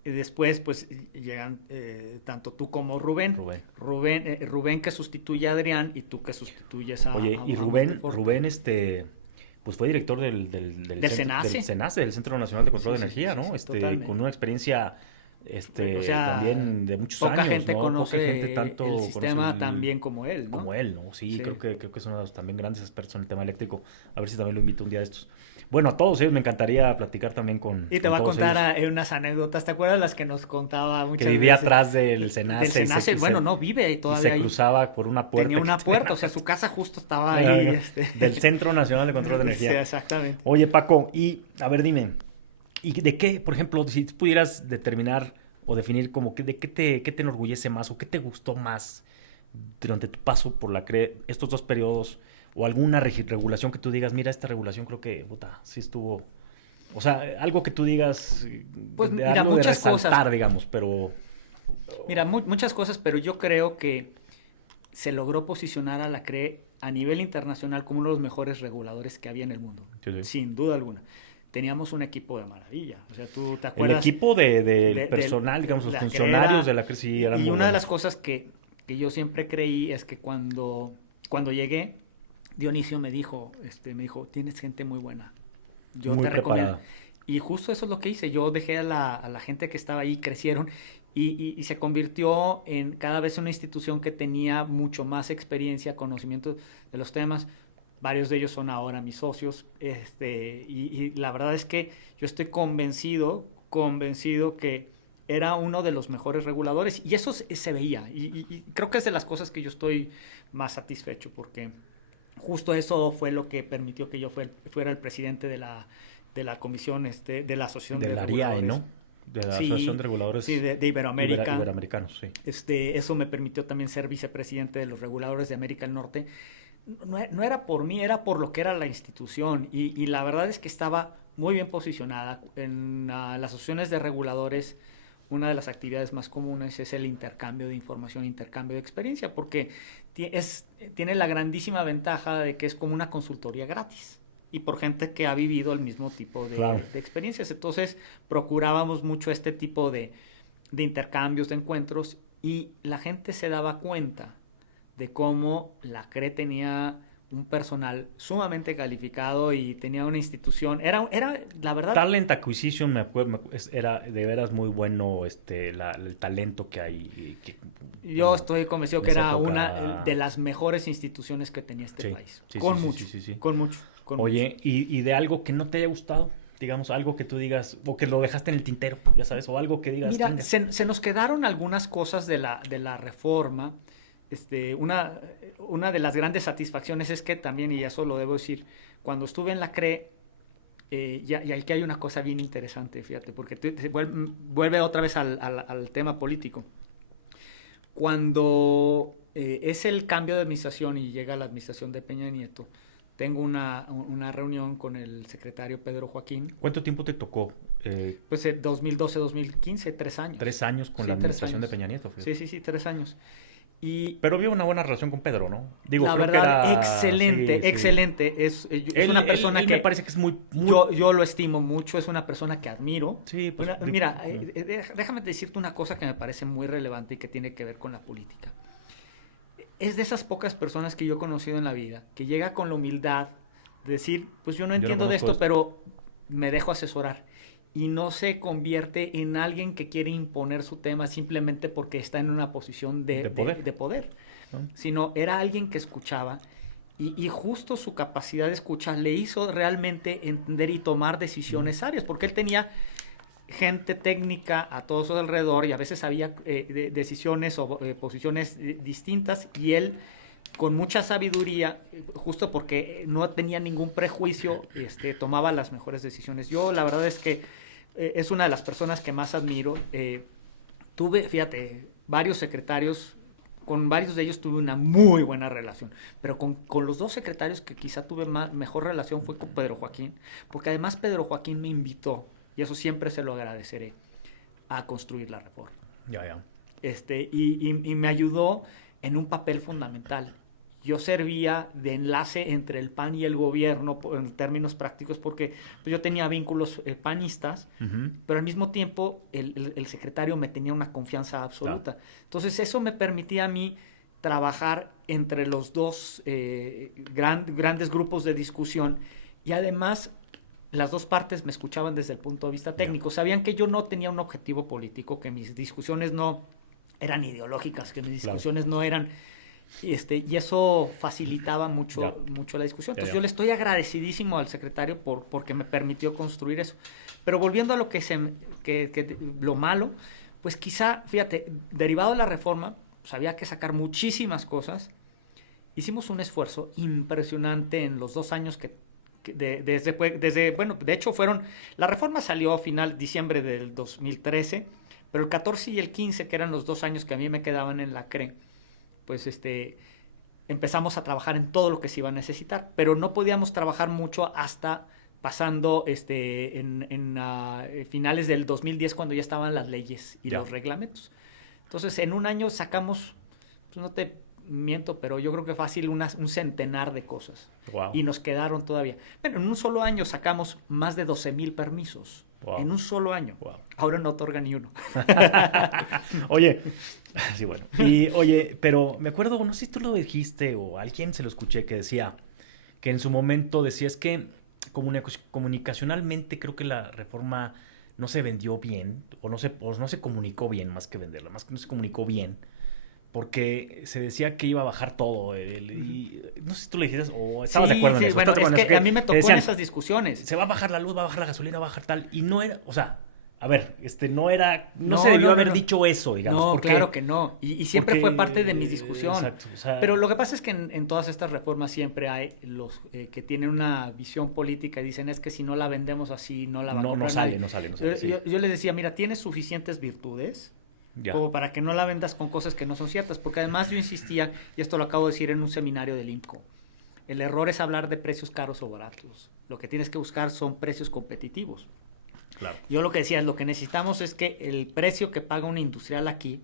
Y después pues llegan tanto tú como Rubén. Rubén que sustituye a Adrián y tú que sustituyes a... Oye, y a Rubén, Monteforte. pues fue director del CENACE, del Centro Nacional de Control de Energía, ¿no? Totalmente. Con una experiencia O sea, también de muchos poca años, gente ¿no? conoce Poca gente tanto el conoce sistema tan bien como él, ¿no? Como él, ¿no? Sí, Sí. creo que es uno de los también grandes expertos en el tema eléctrico. A ver si también lo invito un día de estos. Bueno, a todos ellos me encantaría platicar también con Y te con va a todos contar ellos. unas anécdotas. ¿Te acuerdas las que nos contaba muchas Que vivía veces? atrás del CENACE. Del CENACE, bueno, no, vive y y todavía se ahí. cruzaba por una puerta. Tenía una que puerta, o sea, su casa justo estaba ahí. Del Centro Nacional de Control de Energía. Sí, exactamente. Oye, Paco, y a ver, dime, ¿y de qué, por ejemplo, si pudieras determinar o definir como que de qué te enorgullece más o qué te gustó más durante tu paso por la CRE, estos dos periodos, o alguna regulación que tú digas, mira, esta regulación creo que, puta, sí estuvo... O sea, algo que tú digas, Pues de mira, algo de muchas resaltar, cosas. digamos, pero... Mira, muchas cosas, pero yo creo que se logró posicionar a la CRE a nivel internacional como uno de los mejores reguladores que había en el mundo. Sí. Sin duda alguna. Teníamos un equipo de maravilla. O sea, tú te El acuerdas... equipo del personal, digamos, los la funcionarios de la CRE sí eran Y muy una de buenos. las cosas que yo siempre creí es que cuando llegué, Dionisio me dijo, tienes gente muy buena. Yo Muy te recomiendo. preparada. Y justo eso es lo que hice. Yo dejé a la gente que estaba ahí, crecieron y se convirtió en cada vez una institución que tenía mucho más experiencia, conocimiento de los temas. Varios de ellos son ahora mis socios. Y la verdad es que yo estoy convencido que era uno de los mejores reguladores. Y eso se veía. Y creo que es de las cosas que yo estoy más satisfecho porque justo eso fue lo que permitió que yo fuera el presidente de la comisión, de la asociación de la reguladores. RIAE, ¿no? De la Sí, Asociación de Reguladores sí, de Iberoamérica. Iberoamericanos, sí. Eso me permitió también ser vicepresidente de los reguladores de América del Norte. No era por mí, era por lo que era la institución. Y la verdad es que estaba muy bien posicionada. En las asociaciones de reguladores, una de las actividades más comunes es el intercambio de información, intercambio de experiencia, porque tiene la grandísima ventaja de que es como una consultoría gratis y por gente que ha vivido el mismo tipo de experiencias. Entonces procurábamos mucho este tipo de intercambios, de encuentros, y la gente se daba cuenta de cómo la CRE tenía un personal sumamente calificado y tenía una institución. Era la verdad... Talent Acquisition, me acuerdo, era de veras muy bueno el talento que hay. Yo estoy convencido que era época... una de las mejores instituciones que tenía este país. Con mucho. Oye, ¿y de algo que no te haya gustado? Digamos, algo que tú digas, o que lo dejaste en el tintero, ya sabes, o algo que digas... Mira, se nos quedaron algunas cosas de la reforma. Una de las grandes satisfacciones es que también, y eso lo debo decir, cuando estuve en la CRE, y aquí hay una cosa bien interesante, fíjate, porque vuelve otra vez al tema político. Cuando es el cambio de administración y llega la administración de Peña Nieto, tengo una reunión con el secretario Pedro Joaquín. ¿Cuánto tiempo te tocó? Pues 2012-2015, 3 años. 3 años con la administración de Peña Nieto. Fíjate. Sí, 3 años. Pero había una buena relación con Pedro, ¿no? Digo, la creo verdad, que era... excelente, sí, sí. excelente. Es una persona él que me parece que es muy... yo lo estimo mucho, es una persona que admiro. Sí, pues... Mira, déjame decirte una cosa que me parece muy relevante y que tiene que ver con la política. Es de esas pocas personas que yo he conocido en la vida, que llega con la humildad de decir, pues yo no entiendo de esto, pero me dejo asesorar. Y no se convierte en alguien que quiere imponer su tema simplemente porque está en una posición de poder. ¿No? Sino era alguien que escuchaba y justo su capacidad de escuchar le hizo realmente entender y tomar decisiones sabias, porque él tenía gente técnica a todo su alrededor y a veces había decisiones o posiciones distintas y él con mucha sabiduría, justo porque no tenía ningún prejuicio, tomaba las mejores decisiones. Yo la verdad es que es una de las personas que más admiro. Tuve, fíjate, varios secretarios, con varios de ellos tuve una muy buena relación, pero con los dos secretarios que quizá tuve mejor relación fue con Pedro Joaquín, porque además Pedro Joaquín me invitó, y eso siempre se lo agradeceré, a construir la reforma. Y me ayudó en un papel fundamental. Yo servía de enlace entre el PAN y el gobierno en términos prácticos porque pues, yo tenía vínculos panistas, pero al mismo tiempo el secretario me tenía una confianza absoluta. Entonces eso me permitía a mí trabajar entre los dos grandes grupos de discusión y además las dos partes me escuchaban desde el punto de vista técnico. Sabían que yo no tenía un objetivo político, que mis discusiones no eran ideológicas, que mis discusiones no eran... Y eso facilitaba mucho la discusión. Entonces yo le estoy agradecidísimo al secretario porque me permitió construir eso. Pero volviendo a lo lo malo, pues quizá, fíjate, derivado de la reforma, pues había que sacar muchísimas cosas. Hicimos un esfuerzo impresionante en los 2 años bueno, de hecho la reforma salió a final diciembre del 2013, pero el 14 y el 15, que eran los 2 años que a mí me quedaban en la CRE, pues empezamos a trabajar en todo lo que se iba a necesitar, pero no podíamos trabajar mucho hasta pasando en finales del 2010 cuando ya estaban las leyes y los reglamentos. Entonces, en un año sacamos, pues no te miento, pero yo creo que fácil un centenar de cosas. Wow. Y nos quedaron todavía. Bueno, en un solo año sacamos más de 12,000 permisos. Wow. En un solo año. Wow. Ahora no otorgan ni uno. Oye, sí, bueno. Y oye, pero me acuerdo, no sé si tú lo dijiste o a alguien se lo escuché que decía que en su momento decía es que comunicacionalmente creo que la reforma no se vendió bien o no se comunicó bien más que venderla, más que no se comunicó bien. Porque se decía que iba a bajar todo. Y no sé si tú le dijiste o estabas de acuerdo en eso. Bueno, es que a mí me tocó decían, en esas discusiones. Se va a bajar la luz, va a bajar la gasolina, va a bajar tal. Y no era, o sea, a ver, no se debió haber dicho eso, digamos. No, claro que no. Y siempre fue parte de mi discusión. Exacto. O sea, pero lo que pasa es que en todas estas reformas siempre hay los que tienen una visión política y dicen es que si no la vendemos así, no la va a comprar nadie. No sale. Yo les decía, mira, tienes suficientes virtudes como para que no la vendas con cosas que no son ciertas, porque además yo insistía, y esto lo acabo de decir en un seminario del IMCO, el error es hablar de precios caros o baratos, lo que tienes que buscar son precios competitivos. Claro. Yo lo que decía es, lo que necesitamos es que el precio que paga un industrial aquí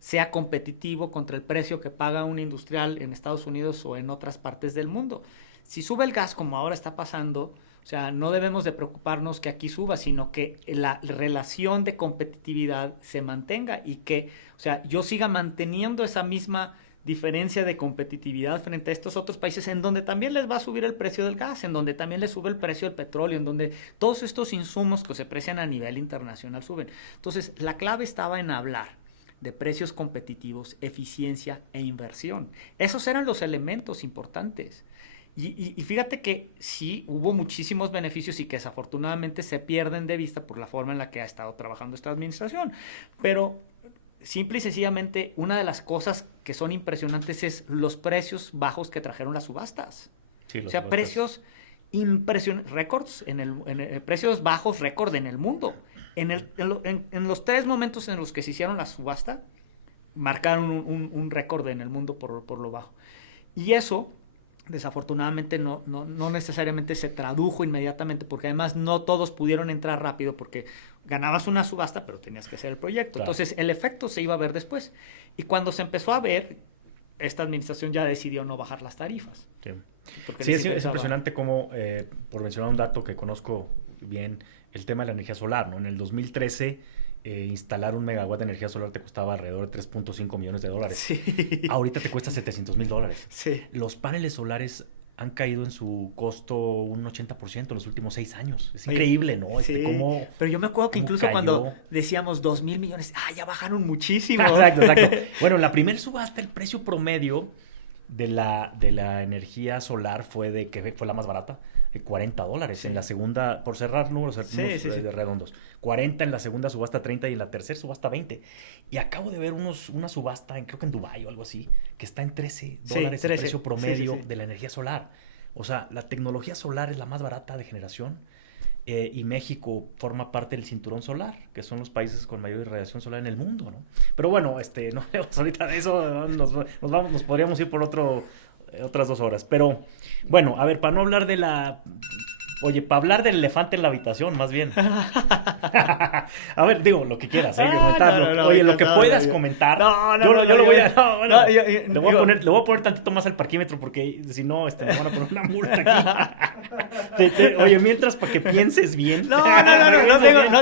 sea competitivo contra el precio que paga un industrial en Estados Unidos o en otras partes del mundo. Si sube el gas como ahora está pasando, o sea, no debemos de preocuparnos que aquí suba, sino que la relación de competitividad se mantenga y que, o sea, yo siga manteniendo esa misma diferencia de competitividad frente a estos otros países en donde también les va a subir el precio del gas, en donde también les sube el precio del petróleo, en donde todos estos insumos que se aprecian a nivel internacional suben. Entonces, la clave estaba en hablar de precios competitivos, eficiencia e inversión. Esos eran los elementos importantes. Y fíjate que sí, hubo muchísimos beneficios y que desafortunadamente se pierden de vista por la forma en la que ha estado trabajando esta administración. Pero simple y sencillamente, una de las cosas que son impresionantes es los precios bajos que trajeron las subastas. Sí, o sea, subastas. Precios impresionantes, récords, precios bajos récord en el mundo. En los 3 momentos en los que se hicieron la subasta, marcaron un récord en el mundo por lo bajo. Y eso Desafortunadamente no necesariamente se tradujo inmediatamente, porque además no todos pudieron entrar rápido, porque ganabas una subasta, pero tenías que hacer el proyecto. Claro. Entonces el efecto se iba a ver después. Y cuando se empezó a ver, esta administración ya decidió no bajar las tarifas. Sí, es impresionante cómo, por mencionar un dato que conozco bien, el tema de la energía solar, ¿no? En el 2013... instalar un megawatt de energía solar te costaba alrededor de $3.5 millones. Sí. Ahorita te cuesta $700,000. Sí. Los paneles solares han caído en su costo un 80% en los últimos 6 años. Es increíble, ¿no? Sí. Cómo, pero yo me acuerdo que incluso cuando decíamos 2,000 millones, ya bajaron muchísimo. Exacto. Bueno, en la primera subasta el precio promedio de la energía solar fue la más barata, $40. Sí. En la segunda, por cerrar números redondos, 40 en la segunda subasta, 30 y en la tercera subasta 20. Y acabo de ver una subasta, creo que en Dubái o algo así, que está en $13 el precio promedio de la energía solar. O sea, la tecnología solar es la más barata de generación. Y México forma parte del cinturón solar, que son los países con mayor irradiación solar en el mundo, ¿no? Pero bueno, no hablemos ahorita de eso, nos podríamos ir por otras 2 horas. Pero bueno, a ver, para no hablar para hablar del elefante en la habitación, más bien. A ver, digo, lo que quieras, lo que puedas comentar. Yo lo voy a... Le voy a poner tantito más al parquímetro, porque si no, me van a poner una multa aquí. Oye, mientras, para que pienses bien. No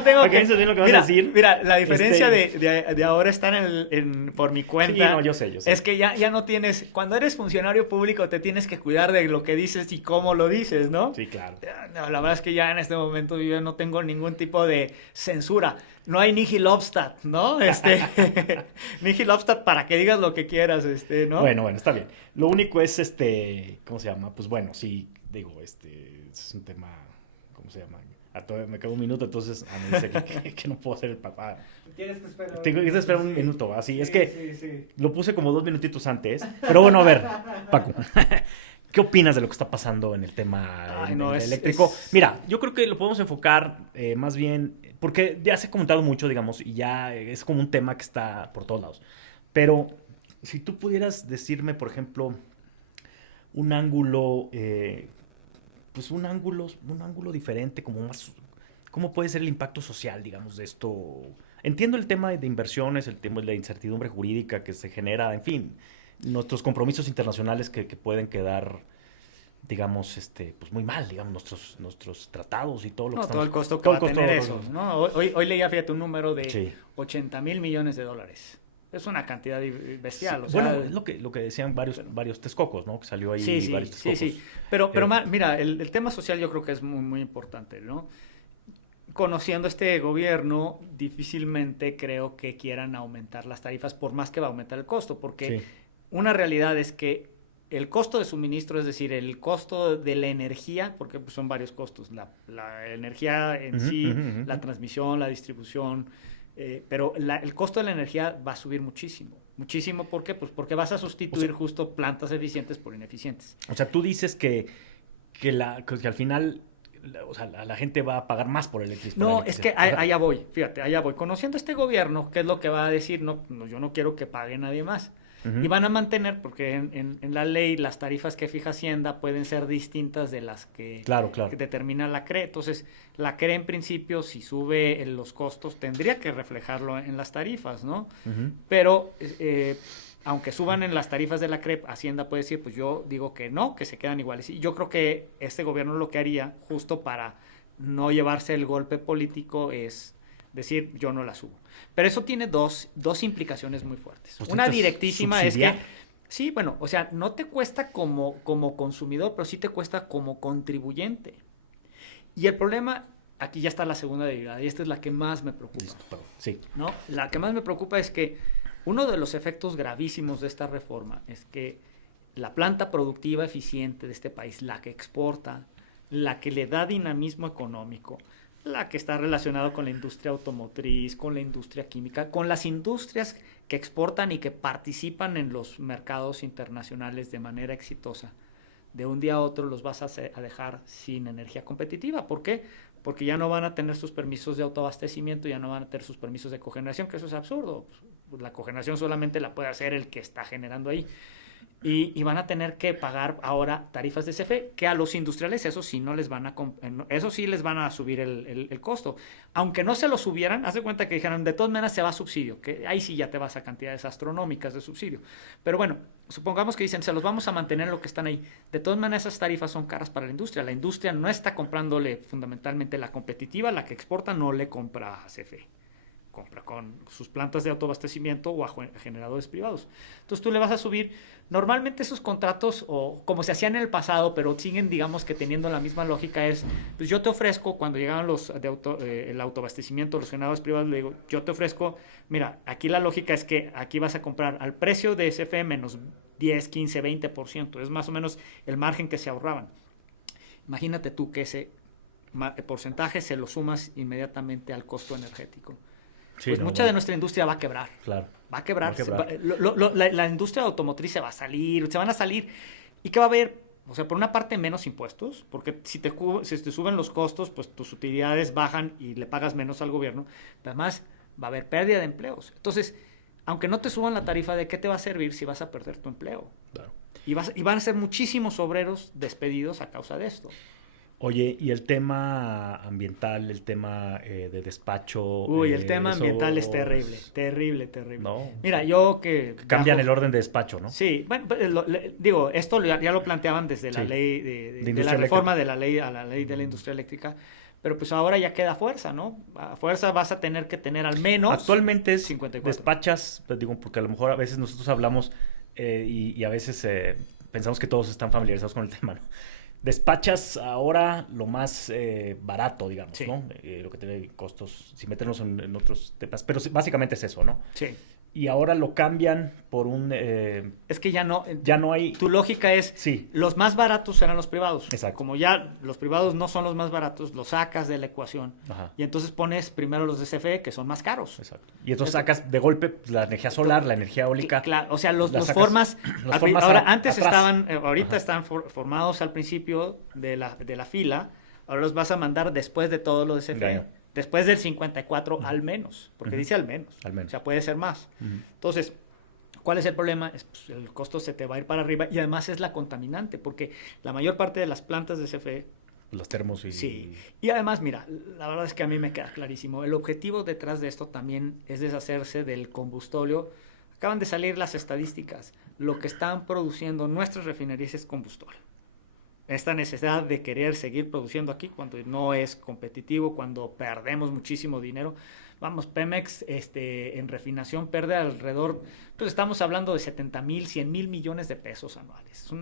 tengo para que pienses bien lo que vas a decir. Mira, la diferencia de ahora estar por mi cuenta. Sí, yo sé. Es que ya no tienes... Cuando eres funcionario público, te tienes que cuidar de lo que dices y cómo lo dices, ¿no? Sí, claro. No, la verdad es que ya en este momento yo no tengo ningún tipo de censura. No hay nihil obstat, ¿no? Nihil obstat para que digas lo que quieras, ¿no? Bueno, está bien. Lo único es, ¿cómo se llama? Pues bueno, sí, digo, es un tema, ¿cómo se llama? Me queda un minuto, entonces me dice que no puedo ser el papá. Tienes que esperar. Tengo que esperar un minuto, así. Sí, es que lo puse como 2 minutitos antes. Pero bueno, a ver, Paco. ¿Qué opinas de lo que está pasando en el tema eléctrico? Mira, yo creo que lo podemos enfocar más bien, porque ya se ha comentado mucho, digamos, y ya es como un tema que está por todos lados. Pero si tú pudieras decirme, por ejemplo, un ángulo, un ángulo diferente, como más, ¿cómo puede ser el impacto social, digamos, de esto? Entiendo el tema de inversiones, el tema de la incertidumbre jurídica que se genera, en fin, nuestros compromisos internacionales que pueden quedar, digamos, pues muy mal, digamos, nuestros tratados y todo lo que todo el costo que va a tener eso, ¿no? Hoy leía, fíjate, un número de $80,000 millones. Es una cantidad bestial. Sí. O sea, es lo que decían varios Texcocos, ¿no? Que salió ahí varios Texcocos. Sí. Pero mira, el tema social yo creo que es muy, muy importante, ¿no? Conociendo este gobierno, difícilmente creo que quieran aumentar las tarifas, por más que va a aumentar el costo, porque una realidad es que el costo de suministro, es decir, el costo de la energía, porque pues, son varios costos, la energía en la transmisión, la distribución, pero el costo de la energía va a subir muchísimo. Muchísimo, ¿por qué? Pues porque vas a sustituir justo plantas eficientes por ineficientes. O sea, tú dices que al final... O sea, la gente va a pagar más por electricidad. No, es que allá voy, fíjate, allá voy. Conociendo este gobierno, ¿qué es lo que va a decir? No, yo no quiero que pague nadie más. Y van a mantener, porque en la ley las tarifas que fija Hacienda pueden ser distintas de las que determina la CRE. Entonces, la CRE en principio, si sube los costos, tendría que reflejarlo en las tarifas, ¿no? Pero... aunque suban en las tarifas de la CREP, Hacienda puede decir, pues yo digo que no, que se quedan iguales. Y yo creo que este gobierno lo que haría, justo para no llevarse el golpe político, es decir, yo no la subo. Pero eso tiene dos implicaciones muy fuertes. Pues una directísima subsidiar. Es que, sí, bueno, o sea, no te cuesta como consumidor, pero sí te cuesta como contribuyente. Y el problema, aquí ya está la segunda derivada, y esta es la que más me preocupa. Listo, sí. ¿No? La que más me preocupa es que uno de los efectos gravísimos de esta reforma es que la planta productiva eficiente de este país, la que exporta, la que le da dinamismo económico, la que está relacionada con la industria automotriz, con la industria química, con las industrias que exportan y que participan en los mercados internacionales de manera exitosa, de un día a otro los vas a dejar sin energía competitiva. ¿Por qué? Porque ya no van a tener sus permisos de autoabastecimiento, ya no van a tener sus permisos de cogeneración, que eso es absurdo. La cogeneración solamente la puede hacer el que está generando ahí. y van a tener que pagar ahora tarifas de CFE, que a los industriales eso sí no les van a eso sí les van a subir el costo. Aunque no se lo subieran, haz de cuenta que dijeron, de todas maneras se va a subsidio, que ahí sí ya te vas a cantidades astronómicas de subsidio. Pero bueno, supongamos que dicen, se los vamos a mantener lo que están ahí. De todas maneras esas tarifas son caras para la industria. La industria no está comprándole fundamentalmente la competitiva, la que exporta no le compra a CFE. Compra con sus plantas de autoabastecimiento o a generadores privados. Entonces tú le vas a subir. Normalmente esos contratos, o como se hacían en el pasado, pero siguen, digamos que teniendo la misma lógica, es, pues yo te ofrezco, cuando llegaban el autoabastecimiento, los generadores privados, le digo, yo te ofrezco, mira, aquí la lógica es que aquí vas a comprar al precio de CFE menos 10, 15, 20%. Es más o menos el margen que se ahorraban. Imagínate tú que ese porcentaje se lo sumas inmediatamente al costo energético. Sí, pues mucha de nuestra industria va a quebrar. Claro. Va a quebrar. La industria automotriz se va a salir, se van a salir. ¿Y qué va a haber? O sea, por una parte, menos impuestos, porque si te suben los costos, pues tus utilidades bajan y le pagas menos al gobierno. Pero además, va a haber pérdida de empleos. Entonces, aunque no te suban la tarifa, ¿de qué te va a servir si vas a perder tu empleo? Claro. Y van a ser muchísimos obreros despedidos a causa de esto. Oye, ¿y el tema ambiental, el tema de despacho? Uy, el tema ambiental es terrible, terrible, terrible. No. Mira, yo que... Cambian el orden de despacho, ¿no? Sí, bueno, digo, esto ya lo planteaban desde la ley de la reforma eléctrica. De la ley a la ley de la industria eléctrica, pero pues ahora ya queda fuerza, ¿no? A fuerza vas a tener que tener al menos... Actualmente es 54. Despachas, pues digo, porque a lo mejor a veces nosotros hablamos y a veces pensamos que todos están familiarizados con el tema, ¿no? Despachas ahora lo más barato, digamos, sí. ¿no? Lo que tiene costos, sin meternos en otros temas, pero básicamente es eso, ¿no? Sí. Y ahora lo cambian por un... es que ya no hay... Tu lógica es, sí. Los más baratos serán los privados. Exacto. Como ya los privados no son los más baratos, los sacas de la ecuación. Ajá. Y entonces pones primero los de CFE, que son más caros. Exacto. Y entonces sacas de golpe la energía solar, la energía eólica. Claro, o sea, los formas ahora, antes atrás. Estaban, ahorita están formados al principio de la fila, ahora los vas a mandar después de todo lo de CFE. Gaño. Después del 54 al menos, porque dice al menos. O sea, puede ser más. Entonces, ¿cuál es el problema? Pues, el costo se te va a ir para arriba y además es la contaminante, porque la mayor parte de las plantas de CFE... Los termos y... Sí. Y además, mira, la verdad es que a mí me queda clarísimo. El objetivo detrás de esto también es deshacerse del combustóleo. Acaban de salir las estadísticas. Lo que están produciendo nuestras refinerías es combustóleo. Esta necesidad de querer seguir produciendo aquí cuando no es competitivo, cuando perdemos muchísimo dinero. Vamos, Pemex en refinación pierde alrededor, pues estamos hablando de 70,000, 100,000 millones de pesos anuales.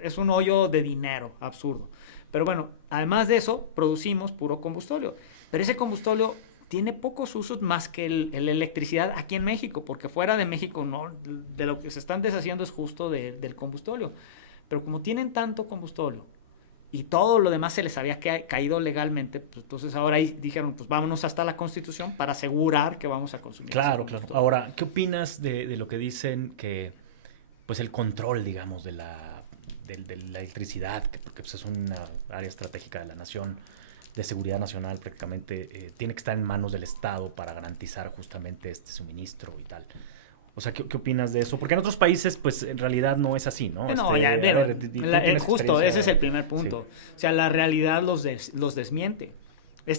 Es un hoyo de dinero absurdo. Pero bueno, además de eso, producimos puro combustóleo. Pero ese combustóleo tiene pocos usos más que la electricidad aquí en México, porque fuera de México no, de lo que se están deshaciendo es justo del combustóleo. Pero como tienen tanto combustóleo y todo lo demás se les había caído legalmente, pues entonces ahora ahí dijeron, pues vámonos hasta la Constitución para asegurar que vamos a consumir. Claro, claro. Ahora, ¿qué opinas de lo que dicen que, pues el control, digamos, de la electricidad, porque pues, es una área estratégica de la nación, de seguridad nacional prácticamente, tiene que estar en manos del Estado para garantizar justamente este suministro y tal? O sea, ¿qué opinas de eso? Porque en otros países, pues, en realidad no es así, ¿no? No, justo, ese es el primer punto. Sí. O sea, la realidad los desmiente. O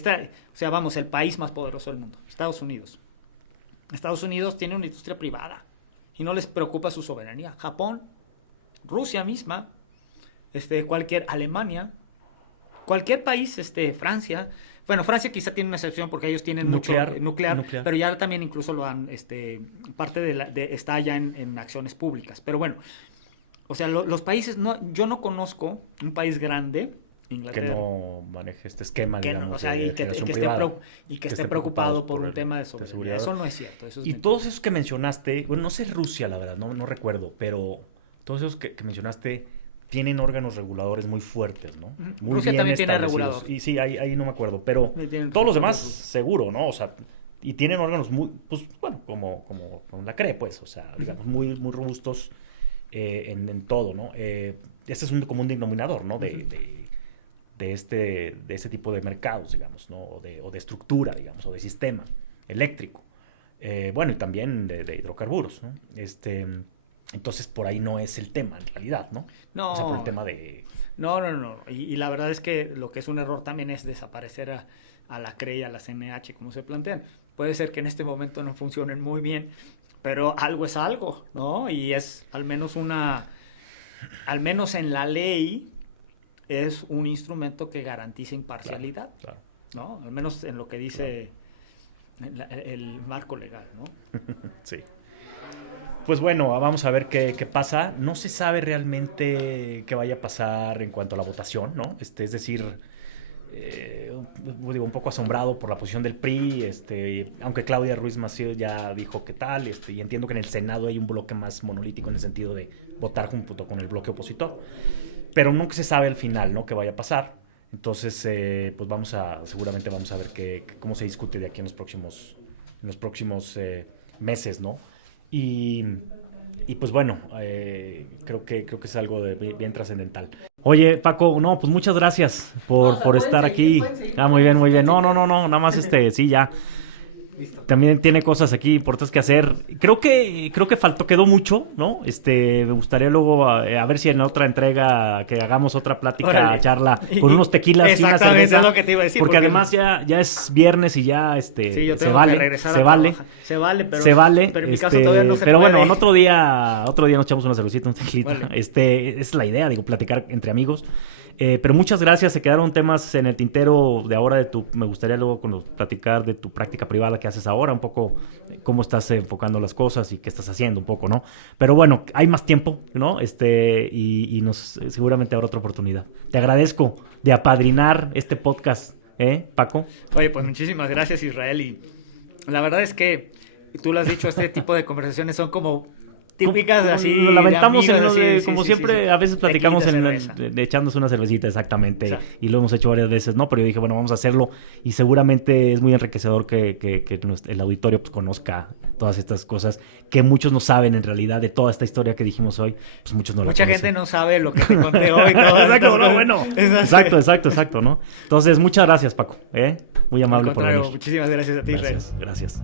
sea, vamos, el país más poderoso del mundo, Estados Unidos. Estados Unidos tiene una industria privada y no les preocupa su soberanía. Japón, Rusia misma, Alemania, cualquier país, Francia... Bueno, Francia quizá tiene una excepción porque ellos tienen nuclear, pero ya también incluso lo han, parte está ya en acciones públicas. Pero bueno, o sea, los países, yo no conozco un país grande, Inglaterra, que no maneje este esquema, digamos, o sea, y que esté preocupado por un tema de soberanía. Eso no es cierto. Eso es mentira. Todos esos que mencionaste, bueno, no sé Rusia, la verdad, no recuerdo, pero todos esos que mencionaste tienen órganos reguladores muy fuertes, ¿no? Muy Rusia bien también tiene regulador. Y sí, ahí no me acuerdo, pero todos los demás seguro, ¿no? O sea, y tienen órganos muy, pues, bueno, como la CRE, pues, o sea, digamos, muy, muy robustos en todo, ¿no? Este es un común denominador, ¿no? De este tipo de mercados, digamos, ¿no? O de estructura, digamos, o de sistema eléctrico. Bueno, y también de hidrocarburos, ¿no? Entonces, por ahí no es el tema, en realidad, ¿no? No. O sea, por el tema de... No. Y la verdad es que lo que es un error también es desaparecer a la CRE y a la CNH, como se plantean. Puede ser que en este momento no funcionen muy bien, pero algo es algo, ¿no? Y es al menos en la ley, es un instrumento que garantiza imparcialidad, Claro. ¿no? Al menos en lo que dice el marco legal, ¿no? Sí. Pues bueno, vamos a ver qué pasa. No se sabe realmente qué vaya a pasar en cuanto a la votación, ¿no? Es decir, digo, un poco asombrado por la posición del PRI, aunque Claudia Ruiz Massieu ya dijo qué tal, y entiendo que en el Senado hay un bloque más monolítico en el sentido de votar junto con el bloque opositor. Pero nunca se sabe al final, ¿no? Qué vaya a pasar. Entonces, pues seguramente vamos a ver cómo se discute de aquí en los próximos meses, ¿no? Y pues bueno, creo que es algo bien trascendental. Oye, Paco, no, pues muchas gracias por estar aquí. Muy bien, muy bien. No, nada más sí, ya. Listo. También tiene cosas aquí importantes que hacer. Creo que quedó mucho, ¿no? Me gustaría luego a ver si en otra entrega que hagamos otra plática, Órale. Charla, con unos tequilas y una cerveza. Es lo que te iba a decir. Porque además ya es viernes y ya sí, yo se tengo vale, que regresar se a vale. trabajar. Se vale, pero en mi caso todavía no se pero puede. bueno, otro día nos echamos una cervecita, un tequilita. Vale. Es la idea, digo, platicar entre amigos. Pero muchas gracias, se quedaron temas en el tintero de ahora me gustaría luego platicar de tu práctica privada que haces ahora, un poco cómo estás enfocando las cosas y qué estás haciendo un poco, ¿no? Pero bueno, hay más tiempo, ¿no? Y seguramente habrá otra oportunidad. Te agradezco de apadrinar este podcast, Paco? Oye, pues muchísimas gracias, Israel, y la verdad es que tú lo has dicho, este tipo de conversaciones son como típicas así. Lo lamentamos, como sí, siempre, sí. a veces platicamos Cerveza. de echándose una cervecita, exactamente, Exacto. Y lo hemos hecho varias veces, ¿no? Pero yo dije, bueno, vamos a hacerlo y seguramente es muy enriquecedor que el auditorio pues conozca todas estas cosas que muchos no saben en realidad de toda esta historia que dijimos hoy, pues muchos no la conocen. Mucha gente no sabe lo que te conté hoy. Exacto, no, bueno. Exacto, ¿no? Entonces, muchas gracias, Paco, Muy amable por venir. Muchísimas gracias a ti, Israel. Gracias.